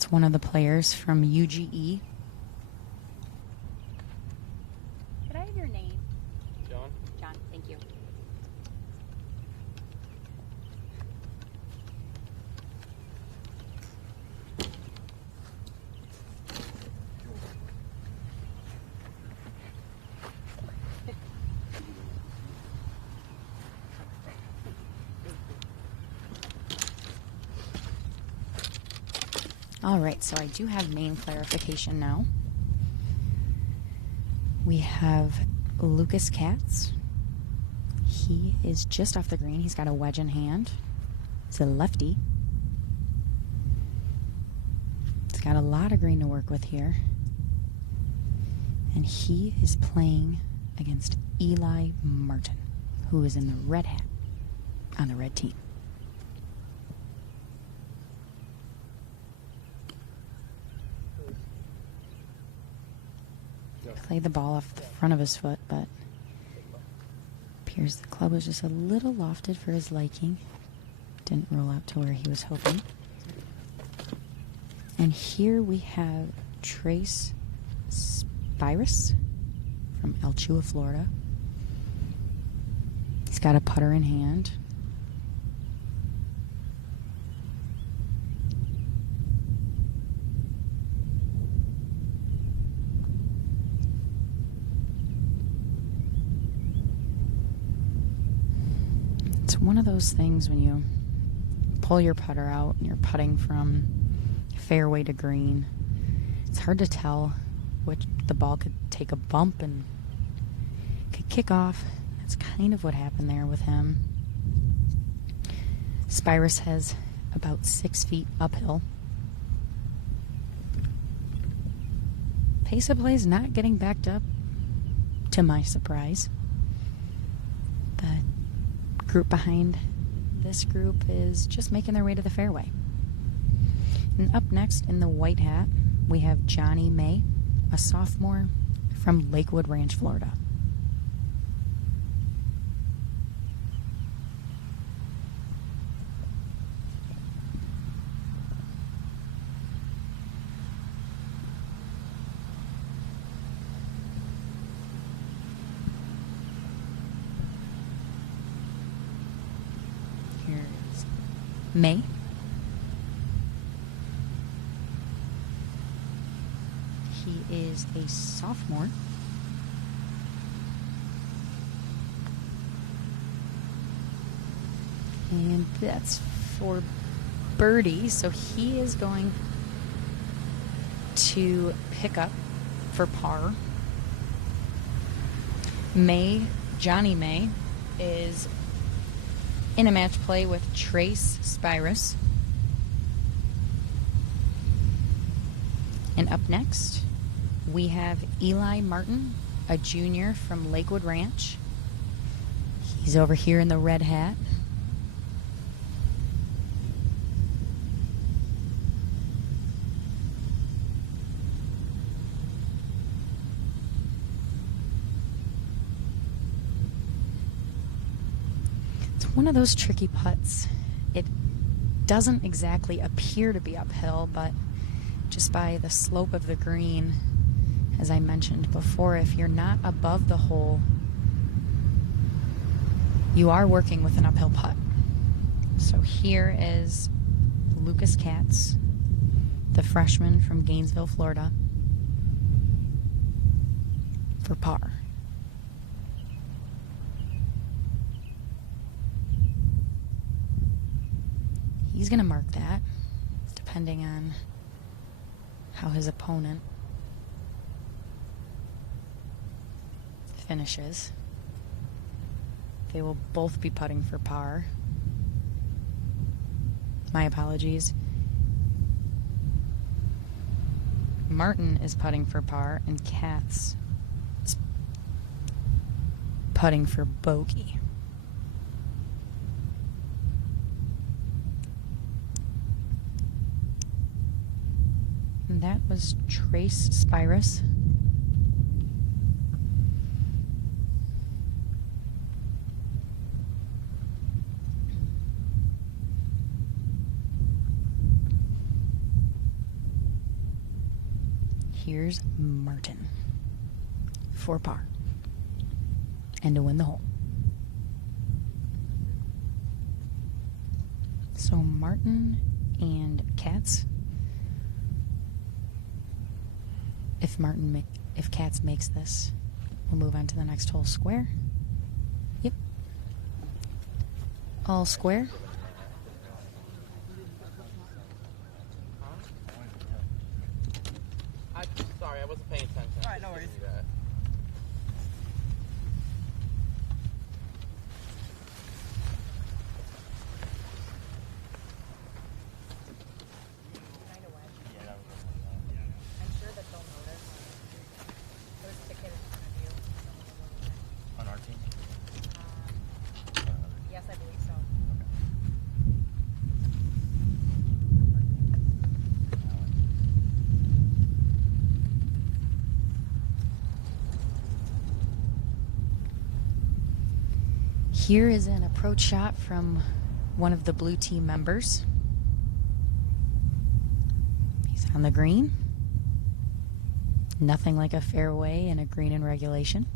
It's one of the players from UGE. Could I have your name? John? John, thank you. All right, so I do have name clarification now. We have Lucas Katz. He is just off the green. He's got a wedge in hand. He's a lefty. He's got a lot of green to work with here. And he is playing against Eli Martin, who is in the red hat on the red team. Played the ball off the front of his foot, but appears the club was just a little lofted for his liking. Didn't roll out to where he was hoping. And here we have Trace Spirus from Alachua, Florida. He's got a putter in hand. It's one of those things when you pull your putter out and you're putting from fairway to green, it's hard to tell which the ball could take a bump and could kick off. That's kind of what happened there with him. Spirus has about 6 feet uphill. Pace of play is not getting backed up, to my surprise. The group behind this group is just making their way to the fairway. And up next in the white hat, we have Johnny May, a sophomore from Lakewood Ranch, Florida. Here's May. He is a sophomore. And that's for birdie, so he is going to pick up for par. Johnny May, is in a match play with Trace Spirus. And up next, we have Eli Martin, a junior from Lakewood Ranch. He's over here in the red hat. It's one of those tricky putts. It doesn't exactly appear to be uphill, but just by the slope of the green, as I mentioned before, if you're not above the hole, you are working with an uphill putt. So here is Lucas Katz, the freshman from Gainesville, Florida, for par. He's going to mark that, depending on how his opponent finishes. They will both be putting for par. My apologies. Martin is putting for par and Katz is putting for bogey. And that was Trace Spirus. here's Martin for par and to win the hole. So Martin and Katz. If Katz makes this, we'll move on to the next hole. Square. Yep. All square. Sorry, I wasn't paying attention. All right, no worries. On our team? Yes, I believe so. Here is an approach shot from one of the blue team members. He's on the green. Nothing like a fairway and a green in regulation.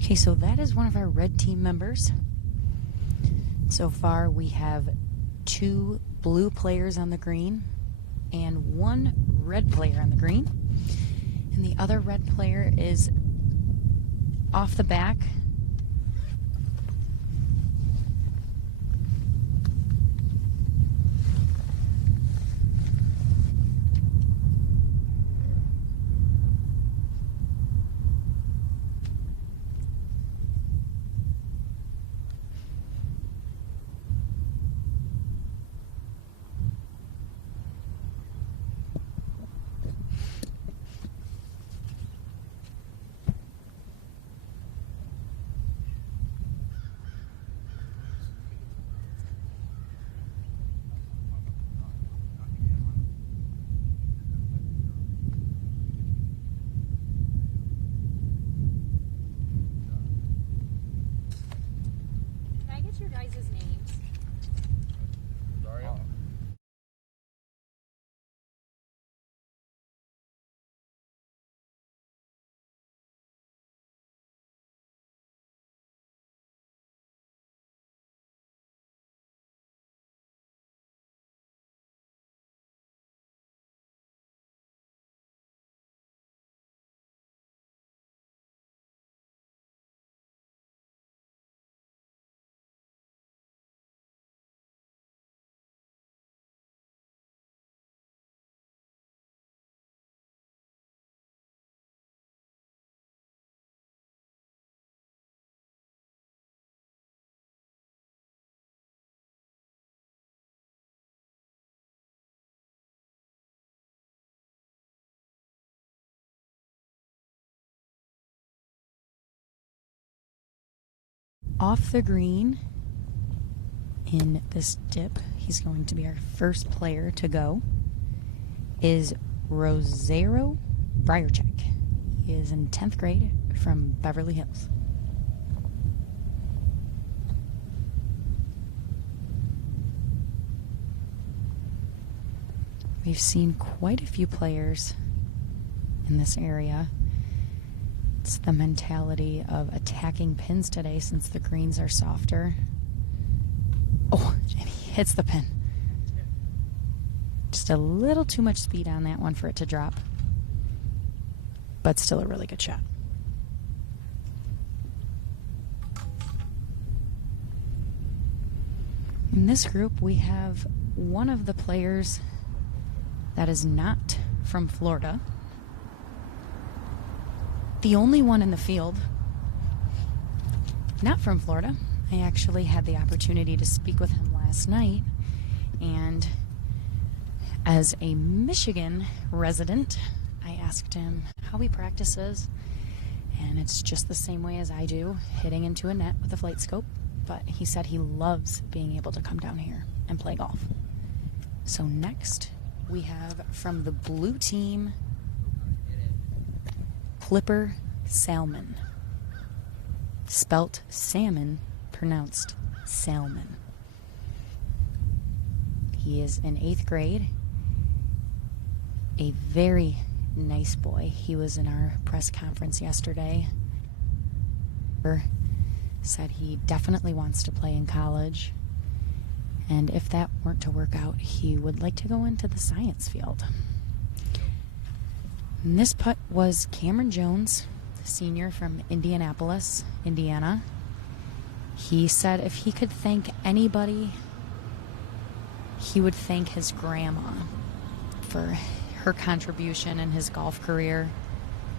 Okay, so that is one of our red team members. So far, we have 2 blue players on the green and 1 red player on the green. And the other red player is off the back. off the green in this dip, he's going to be our first player to go, is Rosero Briarcheck. He is in 10th grade from Beverly Hills. We've seen quite a few players in this area. It's the mentality of attacking pins today since the greens are softer. Oh, and he hits the pin. Just a little too much speed on that one for it to drop. But still a really good shot. In this group, we have one of the players that is not from Florida. The only one in the field not from Florida. I actually had the opportunity to speak with him last night, and as a Michigan resident, I asked him how he practices, and it's just the same way as I do, hitting into a net with a flight scope, but he said he loves being able to come down here and play golf. So next, we have from the blue team, Clipper Salmon. Spelt salmon, pronounced salmon. He is in 8th grade. A very nice boy. He was in our press conference yesterday. Said he definitely wants to play in college. And if that weren't to work out, he would like to go into the science field. And this putt was Cameron Jones, senior from Indianapolis, Indiana. He said if he could thank anybody, he would thank his grandma for her contribution in his golf career.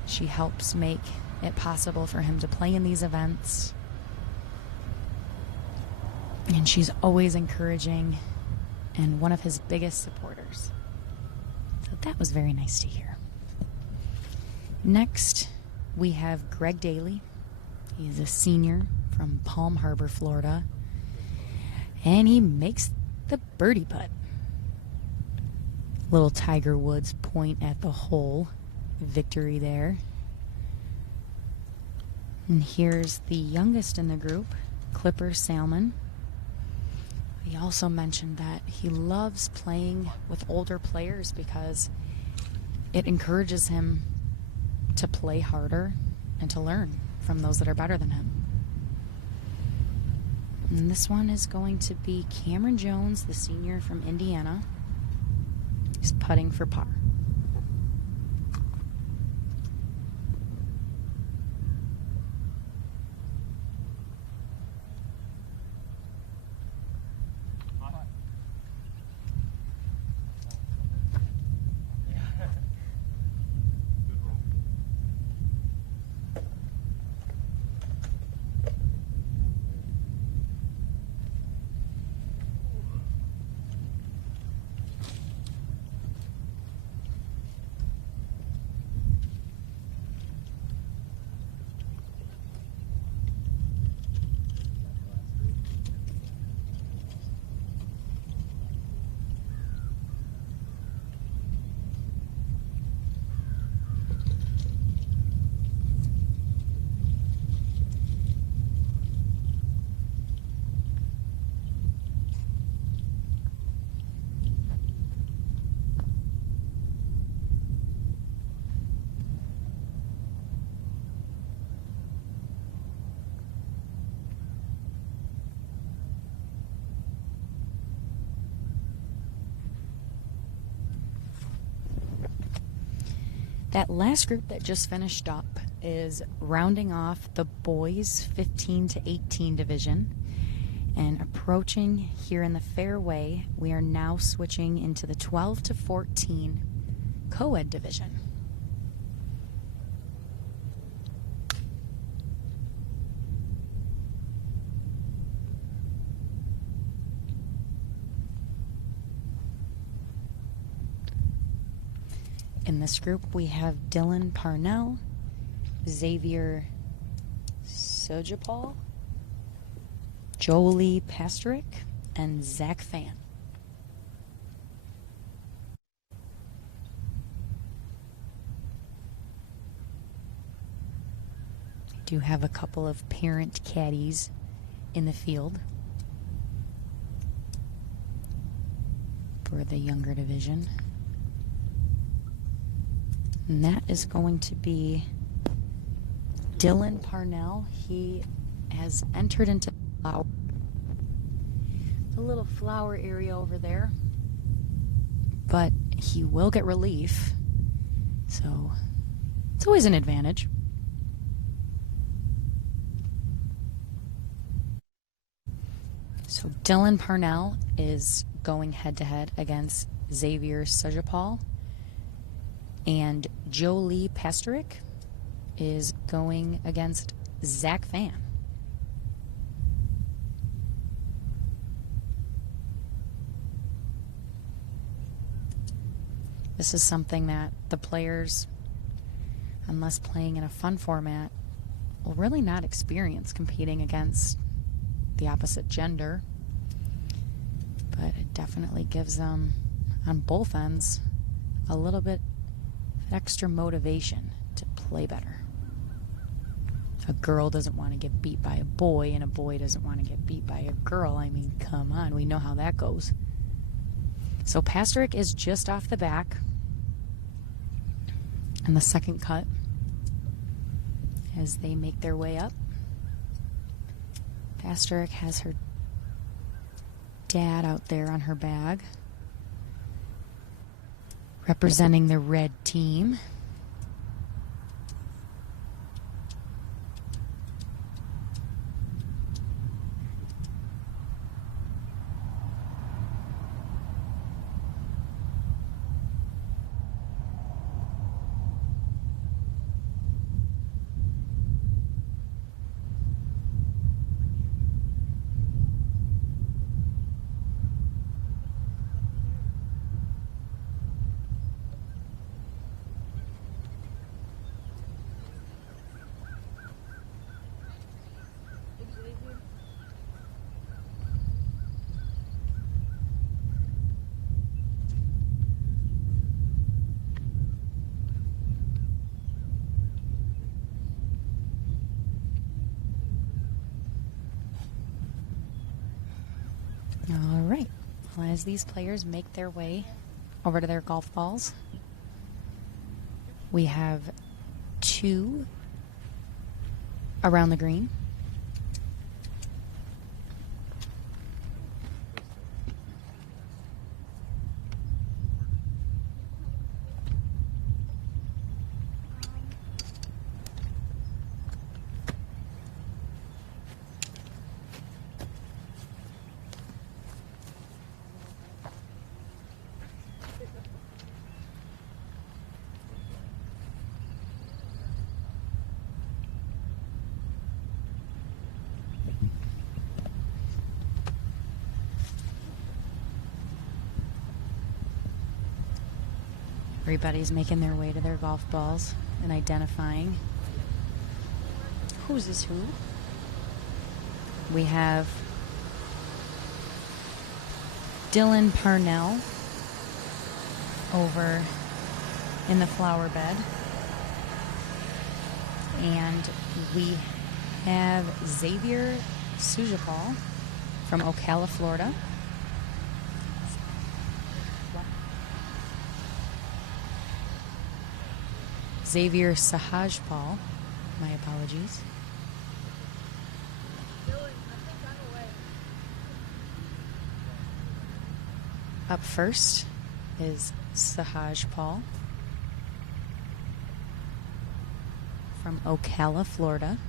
She helps make it possible for him to play in these events. And she's always encouraging and one of his biggest supporters. So that was very nice to hear. Next, we have Greg Daly. He's a senior from Palm Harbor, Florida. And he makes the birdie putt. Little Tiger Woods point at the hole. Victory there. And here's the youngest in the group, Clipper Salmon. He also mentioned that he loves playing with older players because it encourages him to play harder and to learn from those that are better than him. And this one is going to be Cameron Jones, the senior from Indiana. He's putting for par. That last group that just finished up is rounding off the boys 15 to 18 division. And approaching here in the fairway, we are now switching into the 12 to 14 Coed Division. In this group, we have Dylan Parnell, Xavier Sahaj, Jolie Pastrick and Zach Fan. I do have a couple of parent caddies in the field for the younger division. And that is going to be Dylan Parnell. He has entered into the little flower area over there, but he will get relief, so it's always an advantage. So Dylan Parnell is going head-to-head against Xavier Sahaj, and Jolie Pastrick is going against Zach Fan. This is something that the players, unless playing in a fun format, will really not experience competing against the opposite gender. But it definitely gives them, on both ends, a little bit of extra motivation to play better. A girl doesn't want to get beat by a boy, and a boy doesn't want to get beat by a girl. I mean, come on, we know how that goes. So Pastrick is just off the back in the second cut as they make their way up. Pastrick has her dad out there on her bag, representing the red team. All right. Well, as these players make their way over to their golf balls, we have two around the green. Everybody's making their way to their golf balls and identifying who's this who. We have Dylan Parnell over in the flower bed. And we have Xavier Sahaj from Ocala, Florida. Xavier Sahaj, my apologies. Up first is Sahaj Paul from Ocala, Florida.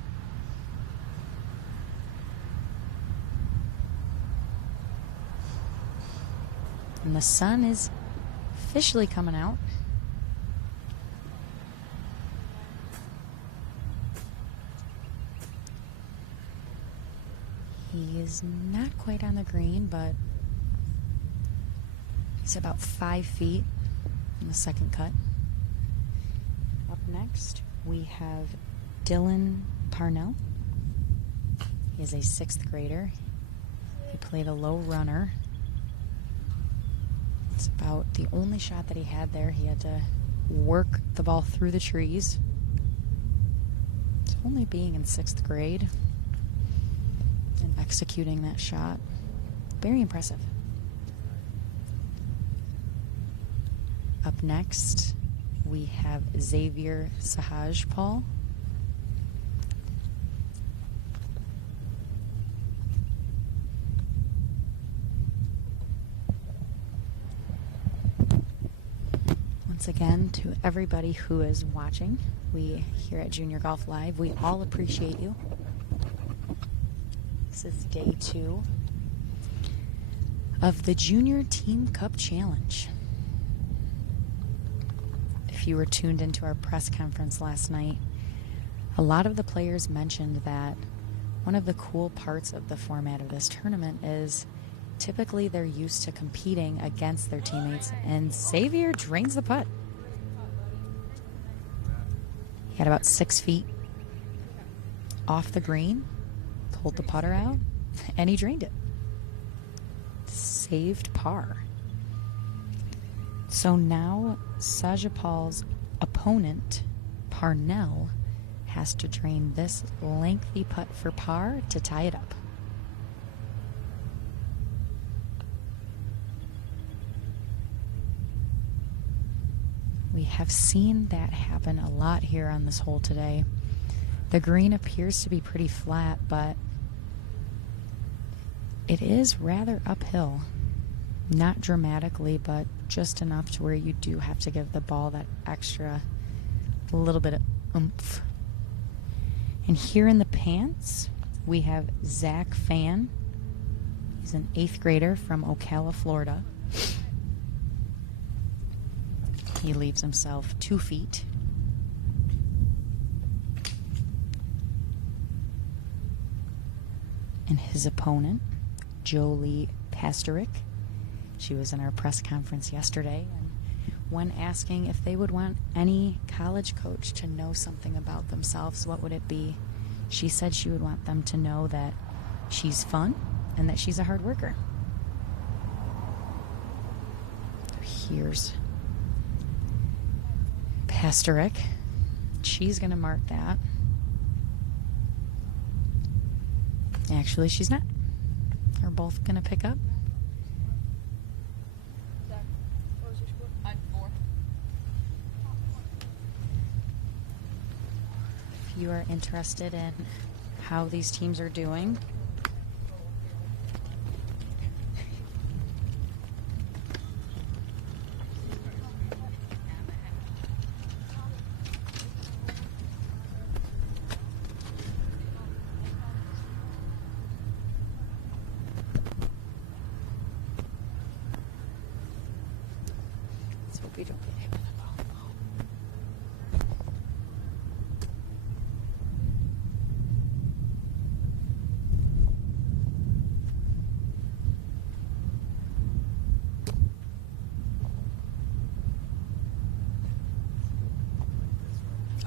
And the sun is officially coming out. He is not quite on the green, but he's about 5 feet in the second cut. Up next, we have Dylan Parnell. He is a 6th grader. He played a low runner. It's about the only shot that he had there. He had to work the ball through the trees. It's only being in 6th grade and executing that shot. Very impressive. Up next, we have Xavier Sahaj, Paul. Once again, to everybody who is watching, we here at Junior Golf Live, we all appreciate you. This is day 2 of the Junior Team Cup Challenge. If you were tuned into our press conference last night, a lot of the players mentioned that one of the cool parts of the format of this tournament is typically they're used to competing against their teammates, and Xavier drains the putt. He had about 6 feet off the green, pulled the putter out, and he drained it. Saved par. So now Sajapal's opponent, Parnell, has to drain this lengthy putt for par to tie it up. We have seen that happen a lot here on this hole today. The green appears to be pretty flat, but it is rather uphill. Not dramatically, but just enough to where you do have to give the ball that extra little bit of oomph. And here in the pants, we have Zach Fan. He's an 8th grader from Ocala, Florida. He leaves himself 2 feet. And his opponent, Jolie Pasterik. She was in our press conference yesterday, and when asking if they would want any college coach to know something about themselves, what would it be? She said she would want them to know that she's fun and that she's a hard worker. Here's Pasterik. She's going to mark that. Actually, she's not. They're both going to pick up. What was your score? I had 4. If you are interested in how these teams are doing, we don't get hit with the ball.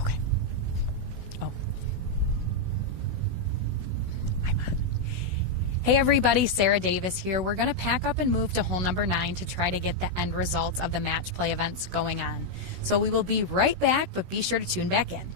Okay. Oh. I'm on. Hey everybody, Sarah Davis here. We're going to pack up and move to hole number 9 to try to get the end results of the match play events going on. So we will be right back, but be sure to tune back in.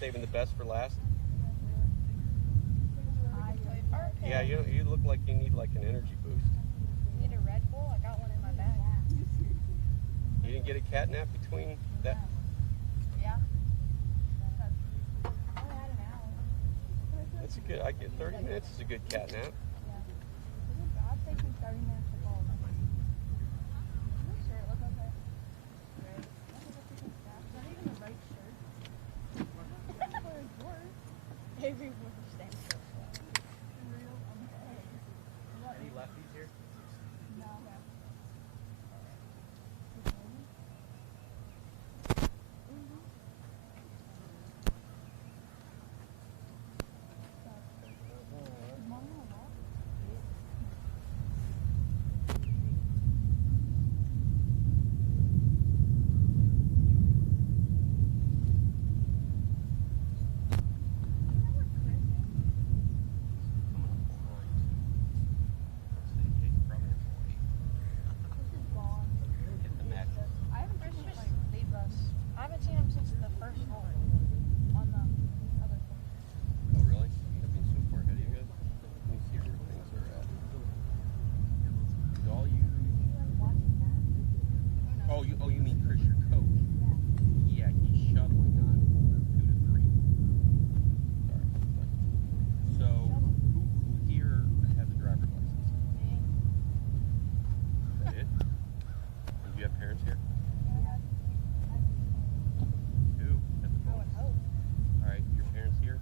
saving the best for last? Yeah, you look like you need like an energy boost. Need a Red Bull? I got one in my bag. You didn't get a cat nap between that? Yeah. That's a good. I get 30 minutes is a good cat nap. I've taken 30 minutes to fall. Sure, look okay. Right. Not even the right shirt. Where's yours? Everyone stands for real. Any lefties here? No. I haven't seen him since the first hole on the other one. Oh, really? I've been so far ahead of you guys. Let me see where things are at. Is all you? Oh, you mean Chris, your coach? Yeah, he's shuttling on hole 2 to 3. Sorry. So, who here has a driver's license? Is that it? And do you have parents here? That's a bonus. All right, your parents here?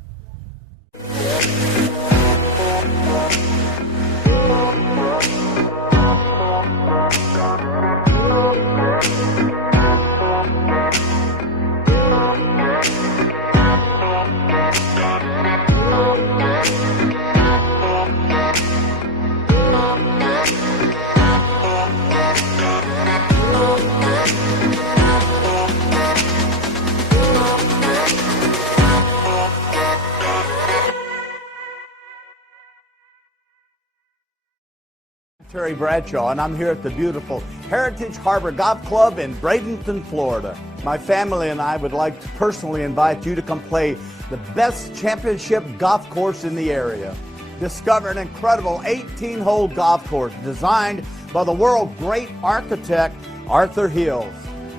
Terry Bradshaw, and I'm here at the beautiful Heritage Harbor Golf Club in Bradenton, Florida. My family and I would like to personally invite you to come play the best championship golf course in the area. Discover an incredible 18-hole golf course designed by the world great architect Arthur Hills.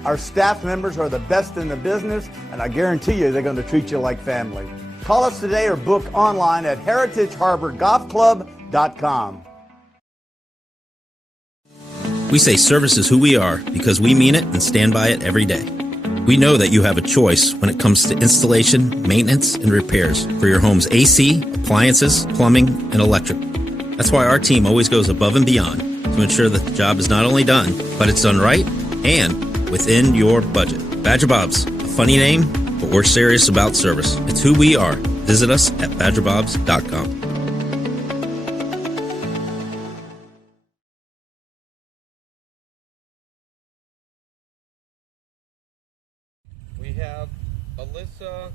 Our staff members are the best in the business, and I guarantee you they're going to treat you like family. Call us today or book online at heritageharborgolfclub.com. We say service is who we are because we mean it and stand by it every day. We know that you have a choice when it comes to installation, maintenance, and repairs for your home's AC, appliances, plumbing, and electric. That's why our team always goes above and beyond to ensure that the job is not only done, but it's done right and within your budget. Badger Bob's, a funny name, but we're serious about service. It's who we are. Visit us at badgerbobs.com. We have Alyssa,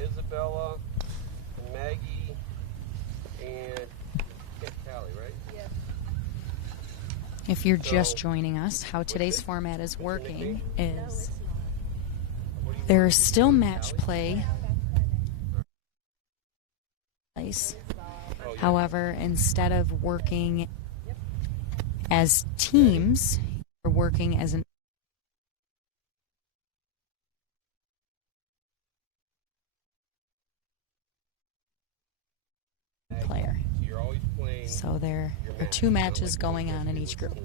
Isabella, and Maggie, and Callie, right? Yes. If you're just joining us, how today's format is working is there is still match play. However, instead of working as teams, you're working as an player. So there are 2 matches going on in each group.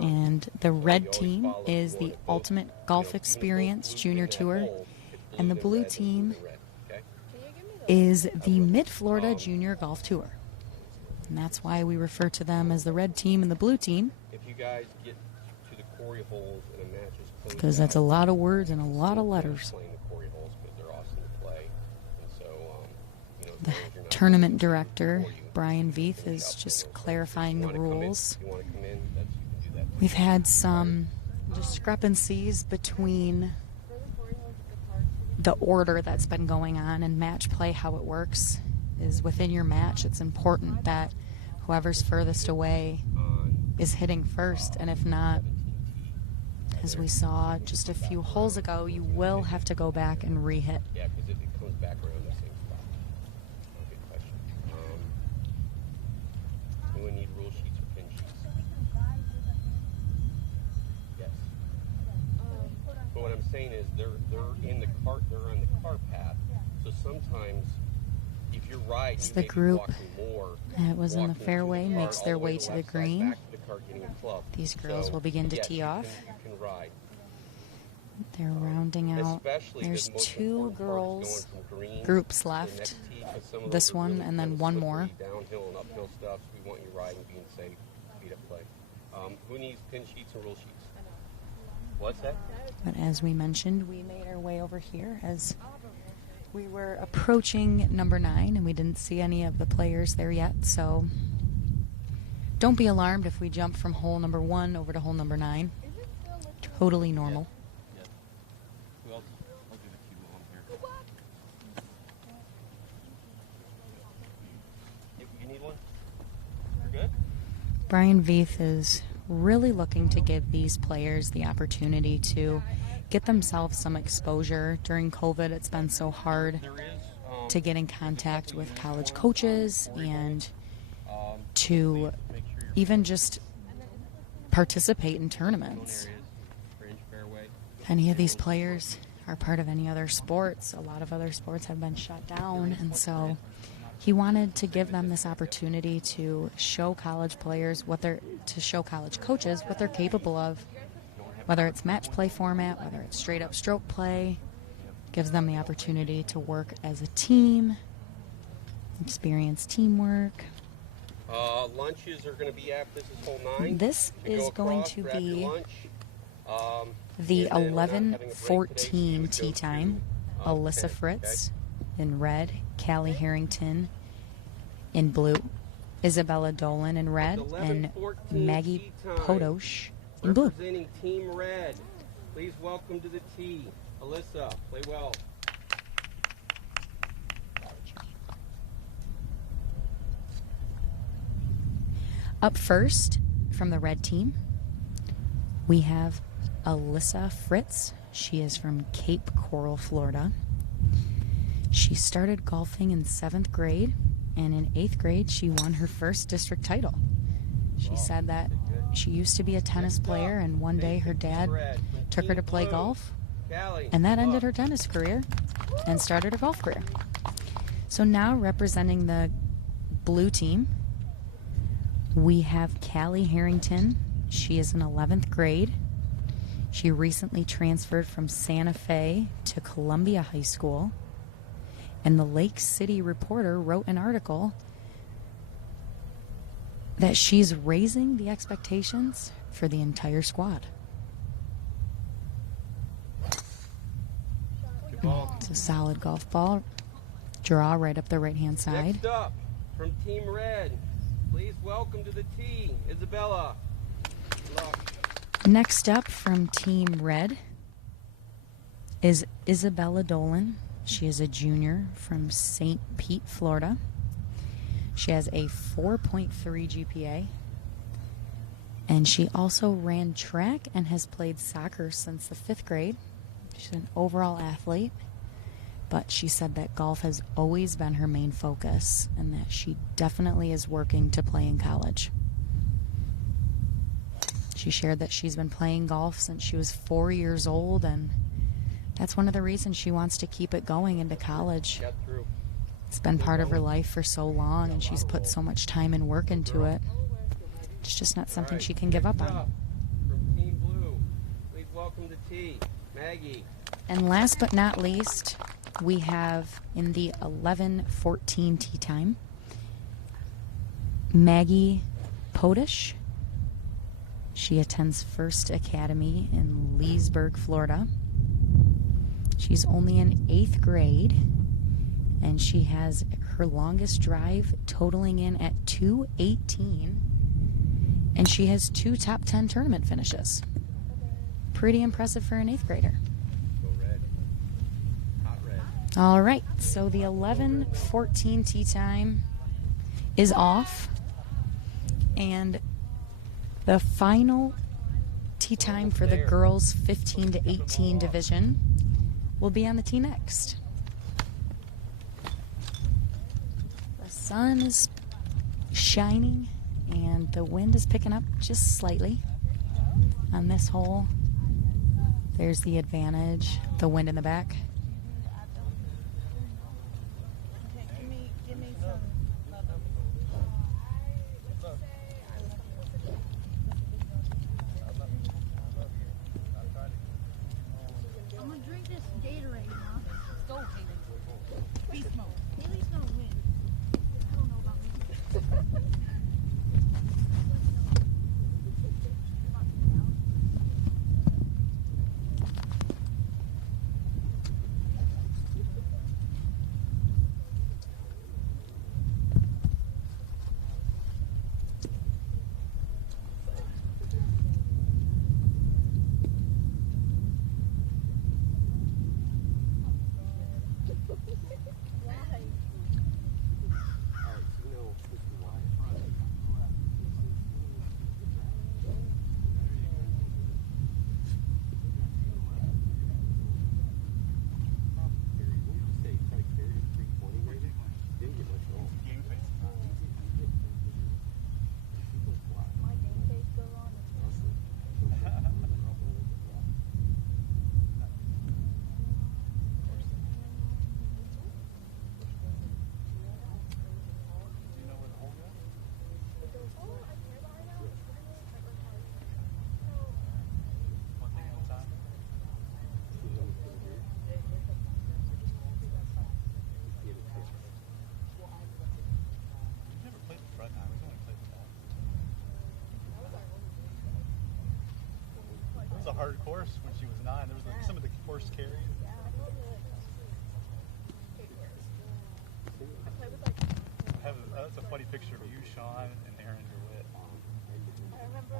And the red team is the Ultimate Golf Experience Junior Tour, and the blue team is the Mid-Florida Junior Golf Tour. And that's why we refer to them as the red team and the blue team, If you guys get to the Quarry holes and a match is closed because that's a lot of words and a lot of letters. playing the Quarry holes because they're awesome to play. And so, The tournament director, Brian Veith, is just clarifying the rules. We've had some discrepancies between the order that's been going on and match play. How it works is within your match, it's important that whoever's furthest away is hitting first, and if not, As we saw just a few holes ago, you will have to go back and re-hit. Yeah, because it comes back around the same spot. Good question. Do we need rule sheets or pin sheets? Yes. But what I'm saying is they're in the cart. They're on the cart path. So sometimes if you're riding, As you the may be group walking more. that was in the walking fairway to the makes cart, their all the way to the left side, green. back to the cart, getting a club. These girls So, will begin to yes, tee you off. can ride. They're rounding out. Especially There's the most 2 important part is girls going from green groups to the left. next tee, 'cause some of This those are one really and then kind of one more. slippery downhill and uphill stuff. So we want you riding, being safe, speed up play. Who needs pin sheets and rule sheets? What's that? But as we mentioned, we made our way over here as we were approaching number 9, and we didn't see any of the players there yet. So don't be alarmed if we jump from hole number 1 over to hole number 9. Totally normal. Who else? I'll give it to you on here. You need one? You're good? Brian Veith is really looking to give these players the opportunity to get themselves some exposure. During COVID, it's been so hard to get in contact with college coaches and to even just participate in tournaments. Any of these players are part of any other sports. A lot of other sports have been shut down, and so he wanted to give them this opportunity to show college players to show college coaches what they're capable of, whether it's match play format, whether it's straight up stroke play. Gives them the opportunity to work as a team, experience teamwork. Lunches are going to be after this is hole 9. This So is go going across, to grab your be lunch. the And then we're not having a break today, so you 11:14 would tee go to, time. Alyssa 10, Fritz in red, Callie Harrington in blue, Isabella Dolan in red, and 11:14 Maggie tee time. Potish in blue. Representing Team Red, please welcome to the tee, Alyssa. Play well. Up first from the red team, we have Alyssa Fritz. She is from Cape Coral, Florida. She started golfing in 7th grade, and in 8th grade, she won her first district title. She said that she used to be a tennis player, and one day her dad took her to play golf, and that ended her tennis career and started her golf career. So now representing the blue team, we have Callie Harrington. She is in 11th grade. She recently transferred from Santa Fe to Columbia High School. And the Lake City Reporter wrote an article that she's raising the expectations for the entire squad. Good ball. It's a solid golf ball. Draw right up the right-hand side. Next up, from Team Red, please welcome to the tee, Isabella. Good luck. Next up from Team Red is Isabella Dolan. She is a junior from St. Pete, Florida. She has a 4.3 GPA. And she also ran track and has played soccer since the 5th grade. She's an overall athlete. But she said that golf has always been her main focus and that she definitely is working to play in college. She shared that she's been playing golf since she was 4 years old, and that's one of the reasons she wants to keep it going into college. It's been part of her life for so long, and she's put so much time and work into it. It's just not something she can give up on. From Team Blue, please welcome to tee, Maggie. And last but not least, we have in the 11:14 tee time, Maggie Potish. She attends First Academy in Leesburg, Florida. She's only in 8th grade, and she has her longest drive totaling in at 218, and she has 2 top 10 tournament finishes. Pretty impressive for an 8th grader. Go red. Hot red. All right, so the 11:14 tee time is off, and the final Tee time for the girls 15 to 18 division will be on the tee next. The sun is shining and the wind is picking up just slightly on this hole. There's the advantage, the wind in the back. I'm gonna drink this Gatorade now. Go, Caden. Beast mode. Haley's gonna win. I don't know about me. A hard course when she was 9. There was like some of the course carries. That's a funny picture of you, Sean, and Aaron Dewitt. I remember.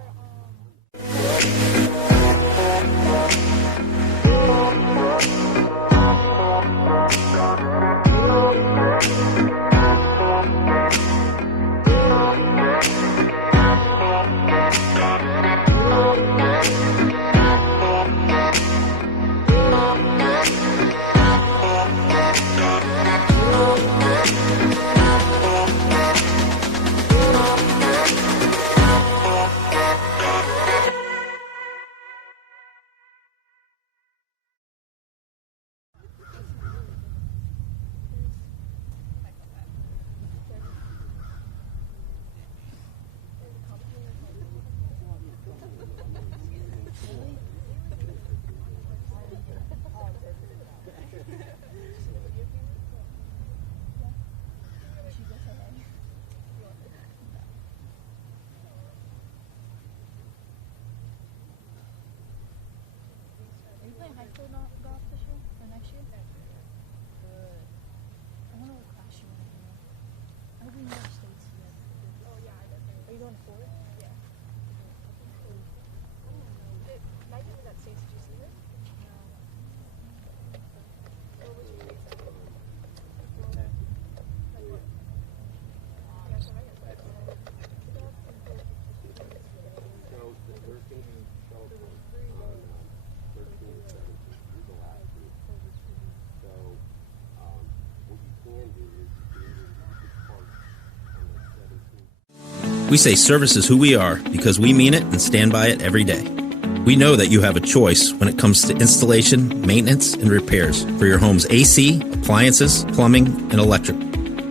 High school golf this year or next year? Good. I wonder what class you want to do. I hope we know the states yet. Oh yeah, I definitely. Are you going to Florida? Yeah. It might be that states. Did you see this? No. What would you rate that? Florida. Like what? Yeah, so I guess that's so there's going to be show on 13 to 17. These are the last group. So, what you can do is you can park on the 17. We say service is who we are because we mean it and stand by it every day. We know that you have a choice when it comes to installation, maintenance, and repairs for your home's AC, appliances, plumbing, and electric.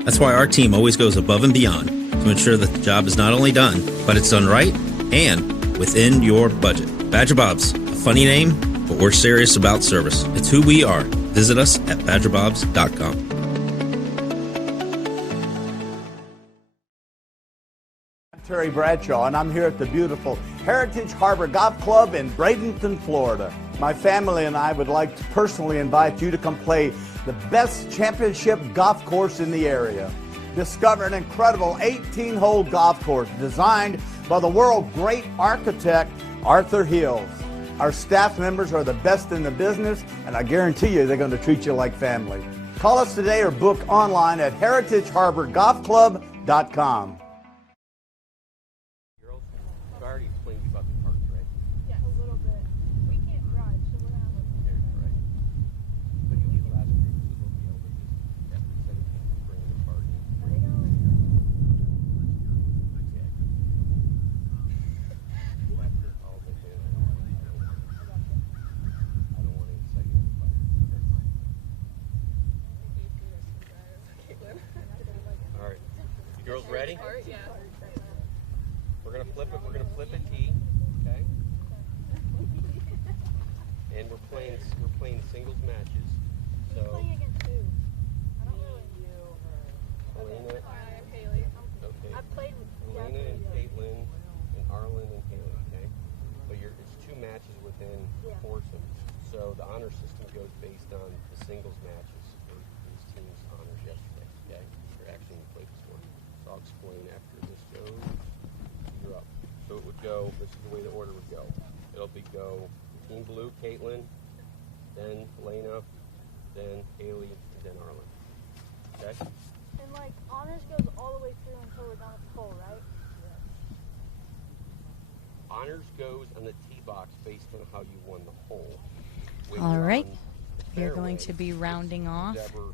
That's why our team always goes above and beyond to ensure that the job is not only done, but it's done right and within your budget. Badger Bob's, a funny name, but we're serious about service. It's who we are. Visit us at badgerbobs.com. I'm Terry Bradshaw, and I'm here at the beautiful Heritage Harbor Golf Club in Bradenton, Florida. My family and I would like to personally invite you to come play the best championship golf course in the area. Discover an incredible 18-hole golf course designed by the world great architect Arthur Hills. Our staff members are the best in the business, and I guarantee you they're going to treat you like family. Call us today or book online at heritageharborgolfclub.com. Girls, I already explained to you about the parks, right? Yeah, a little Girls ready? We're gonna flip it. We're gonna flip a T. Okay. And we're playing singles matches. So. Playing against who? I don't really Helena. I'm Hayley. Okay. I've played with Helena and Caitlin and Arlen and Hayley. Okay. But it's 2 matches within foursome. So the honor system goes based on the singles matches for these teams' honors yesterday. Okay. You're actually going to play this one. So I'll explain after this goes. You're up. So it would go. This is the way the order would go. It'll be go. Team Blue, Caitlin, then Helena, then Hayley, and then Arlen. Okay? And like honors goes all the way through until we're done with the hole, right? Honors goes on the tee box based on how you won the hole. When All you're right. on We are fairway, going to be rounding off whoever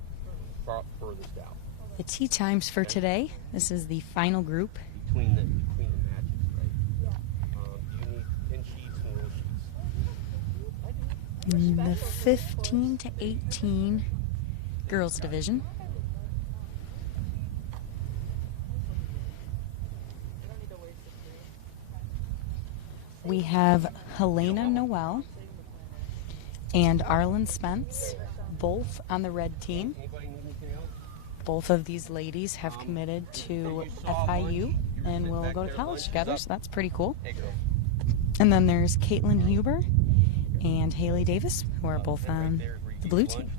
furthest out. the tee times for today. This is the final group. Between the matches, right? Yeah. Do you need pin sheets and rule sheets? In the 15 to 18 girls division. We have Helena Noel and Arlen Spence, both on the red team. Both of these ladies have committed to FIU and will go to college together, so that's pretty cool. And then there's Caitlin Huber and Hayley Davis, who are both on the blue team.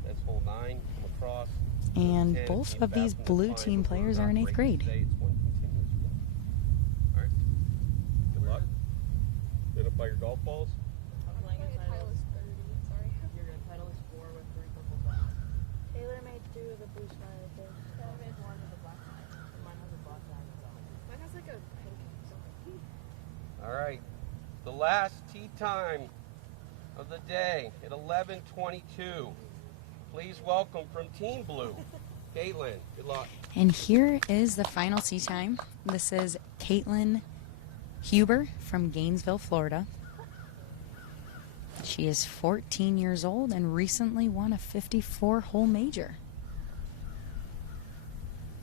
And both of these blue team players are in 8th grade. Identify your golf balls. I'm playing a Titleist 30. Sorry. You're good. Titleist 4 with 3 purple flags. Taylor made 2 of the blue sky right there. I made 1 with a black flag. Mine has a black flag. Mine has like a pink something. All right. The last tee time of the day at 11:22. Please welcome from Team Blue, Caitlin. Good luck. And here is the final tee time. This is Caitlin Huber from Gainesville, Florida. She is 14 years old and recently won a 54-hole major.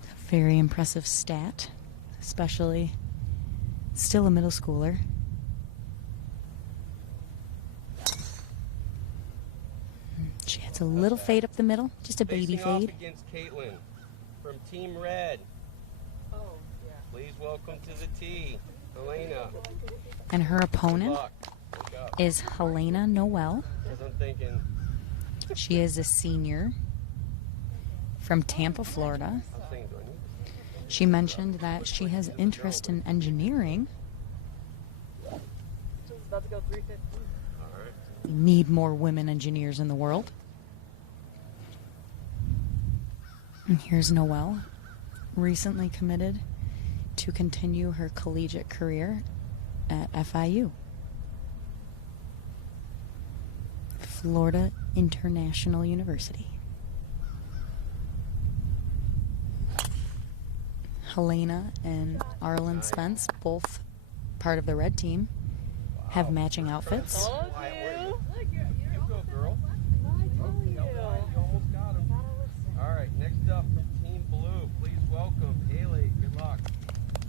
A very impressive stat, especially still a middle schooler. She has a little fade up the middle, just a baby Facing off fade. against Caitlin from Team Red. Oh, yeah. Please welcome to the tee, Helena. And her opponent Good luck. is Helena Noel. Because I'm thinking, She is a senior from Tampa, Florida. I'm thinking, do I need this? She mentioned that she has interest in engineering. About to go 350. All right. We need more women engineers in the world. And here's Noelle, recently committed to continue her collegiate career at FIU. Florida International University. Helena and Arlen Spence, both part of the red team, have matching outfits. You go, girl. You almost got him. All right, next up from Team Blue, please welcome Hayley. Good luck.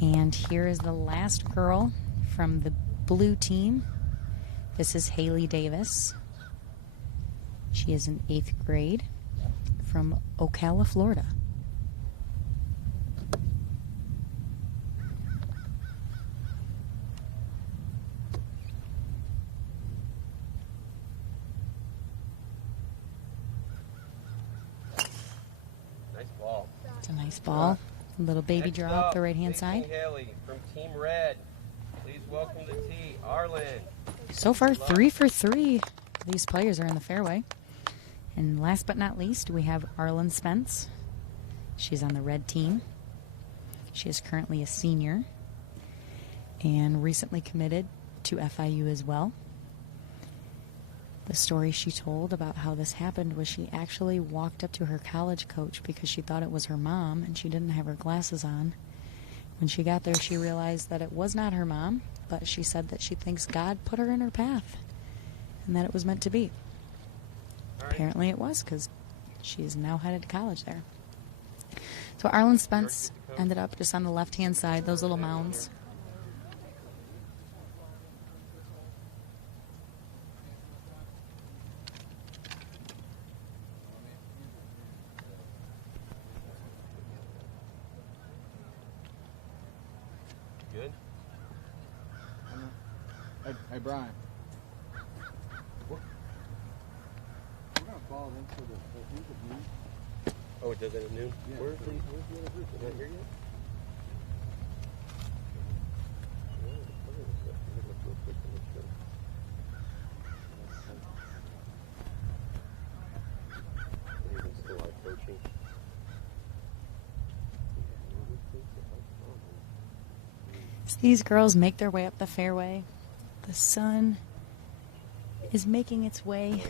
And here is the last girl from the blue team. This is Hayley Davis. She is in 8th grade from Ocala, Florida. Nice ball. It's a nice ball. A little baby Next draw up, up the right-hand facing side. Haley from Team Red. Please welcome the tee, Arlen. So far, 3 for 3. These players are in the fairway. And last but not least, we have Arlen Spence. She's on the red team. She is currently a senior and recently committed to FIU as well. The story she told about how this happened was she actually walked up to her college coach because she thought it was her mom and she didn't have her glasses on. When she got there, she realized that it was not her mom, but she said that she thinks God put her in her path and that it was meant to be. Apparently it was, because she is now headed to college there. So Arlen Spence ended up just on the left-hand side, those little mounds. Good? Hey, Brian. We're going to fall into the noon. Oh, it does it at noon? Yeah. Where's the other group? Is that here yet? Still out coaching. As these girls make their way up the fairway, the sun is making its way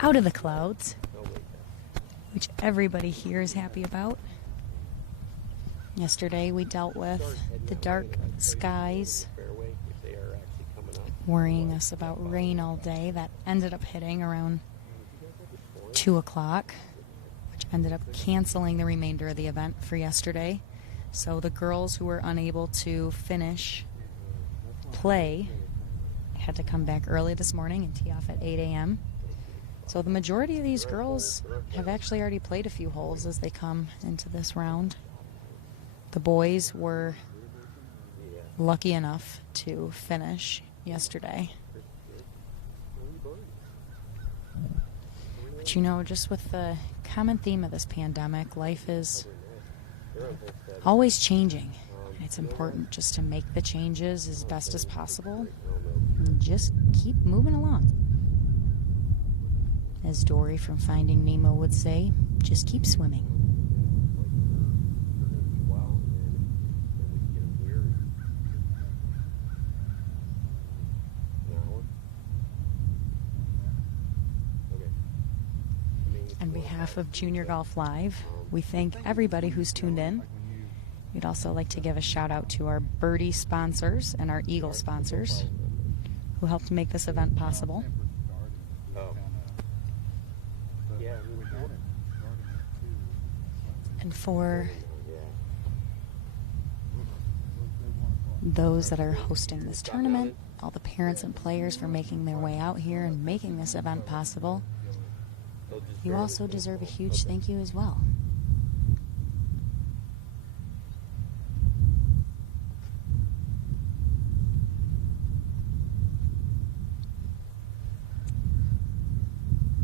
out of the clouds, which everybody here is happy about. Yesterday we dealt with the dark skies worrying us about rain all day. That ended up hitting around 2 o'clock, which ended up canceling the remainder of the event for yesterday. So the girls who were unable to finish play had to come back early this morning and tee off at 8 a.m. So the majority of these girls have actually already played a few holes as they come into this round. The boys were lucky enough to finish yesterday. But you know, just with the common theme of this pandemic, life is always changing. It's important just to make the changes as best as possible and just keep moving along. As Dory from Finding Nemo would say, just keep swimming. On behalf of Junior Golf Live, we thank everybody who's tuned in. We'd also like to give a shout out to our birdie sponsors and our eagle sponsors who helped make this event possible. And for those that are hosting this tournament, all the parents and players for making their way out here and making this event possible, you also deserve a huge thank you as well.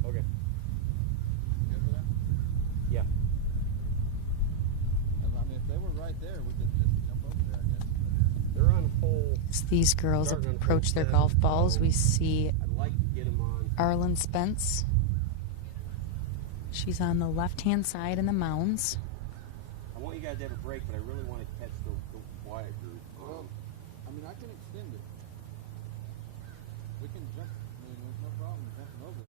Okay. Yeah. I mean, if they were right there, we could just jump over there, I guess. They're on hole. As these girls approach their golf balls, we see I'd like to get them on. Arlen Spence. She's on the left-hand side in the mounds. I want you guys to have a break, but I really want to catch the Wyatt group. I mean, I can extend it. We can jump. I mean, there's no problem jumping over.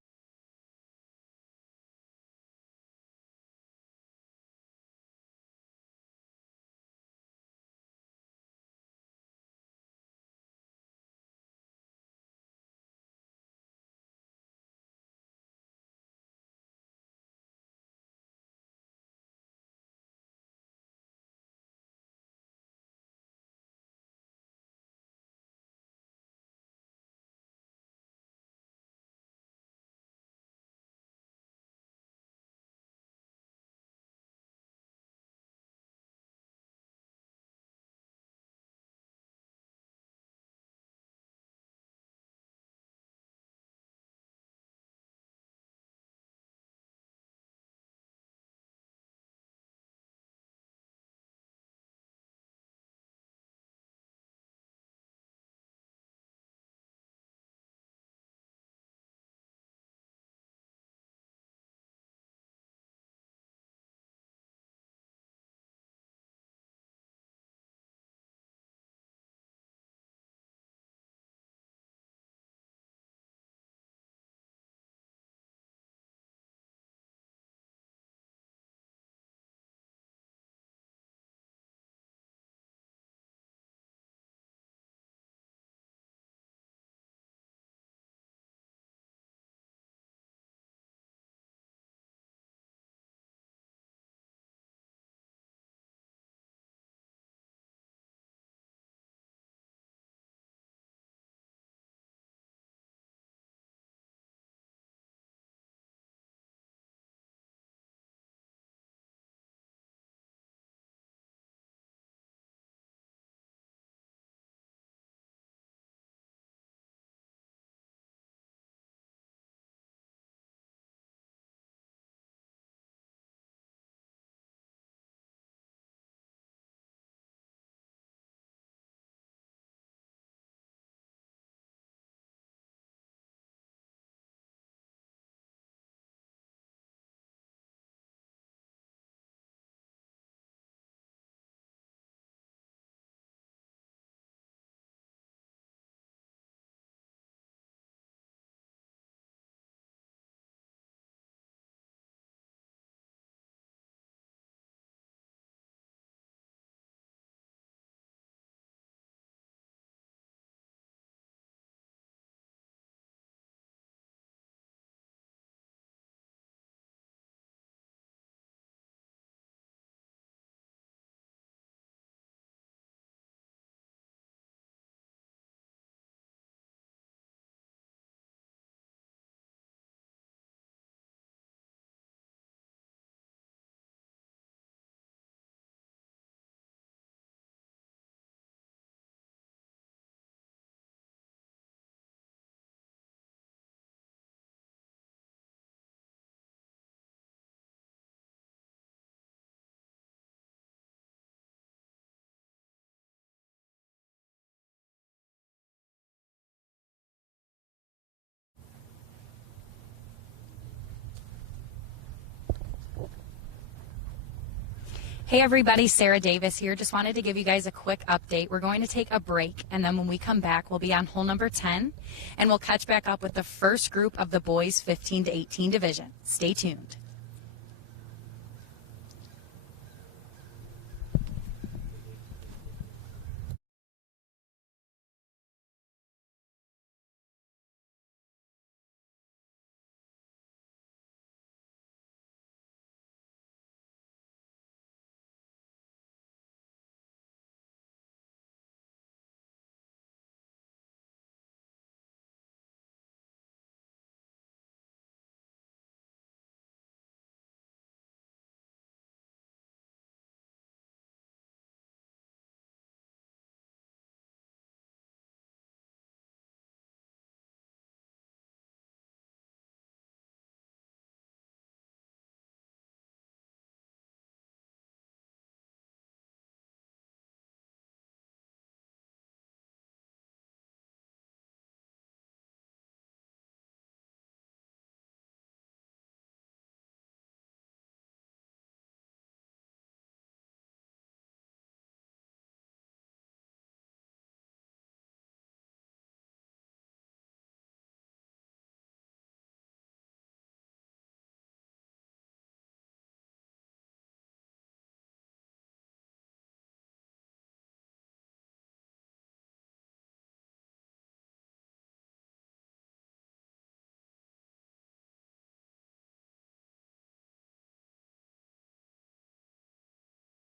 Hey everybody, Sarah Davis here. Just wanted to give you guys a quick update. We're going to take a break, and then when we come back, we'll be on hole number 10, and we'll catch back up with the first group of the boys 15 to 18 division. Stay tuned.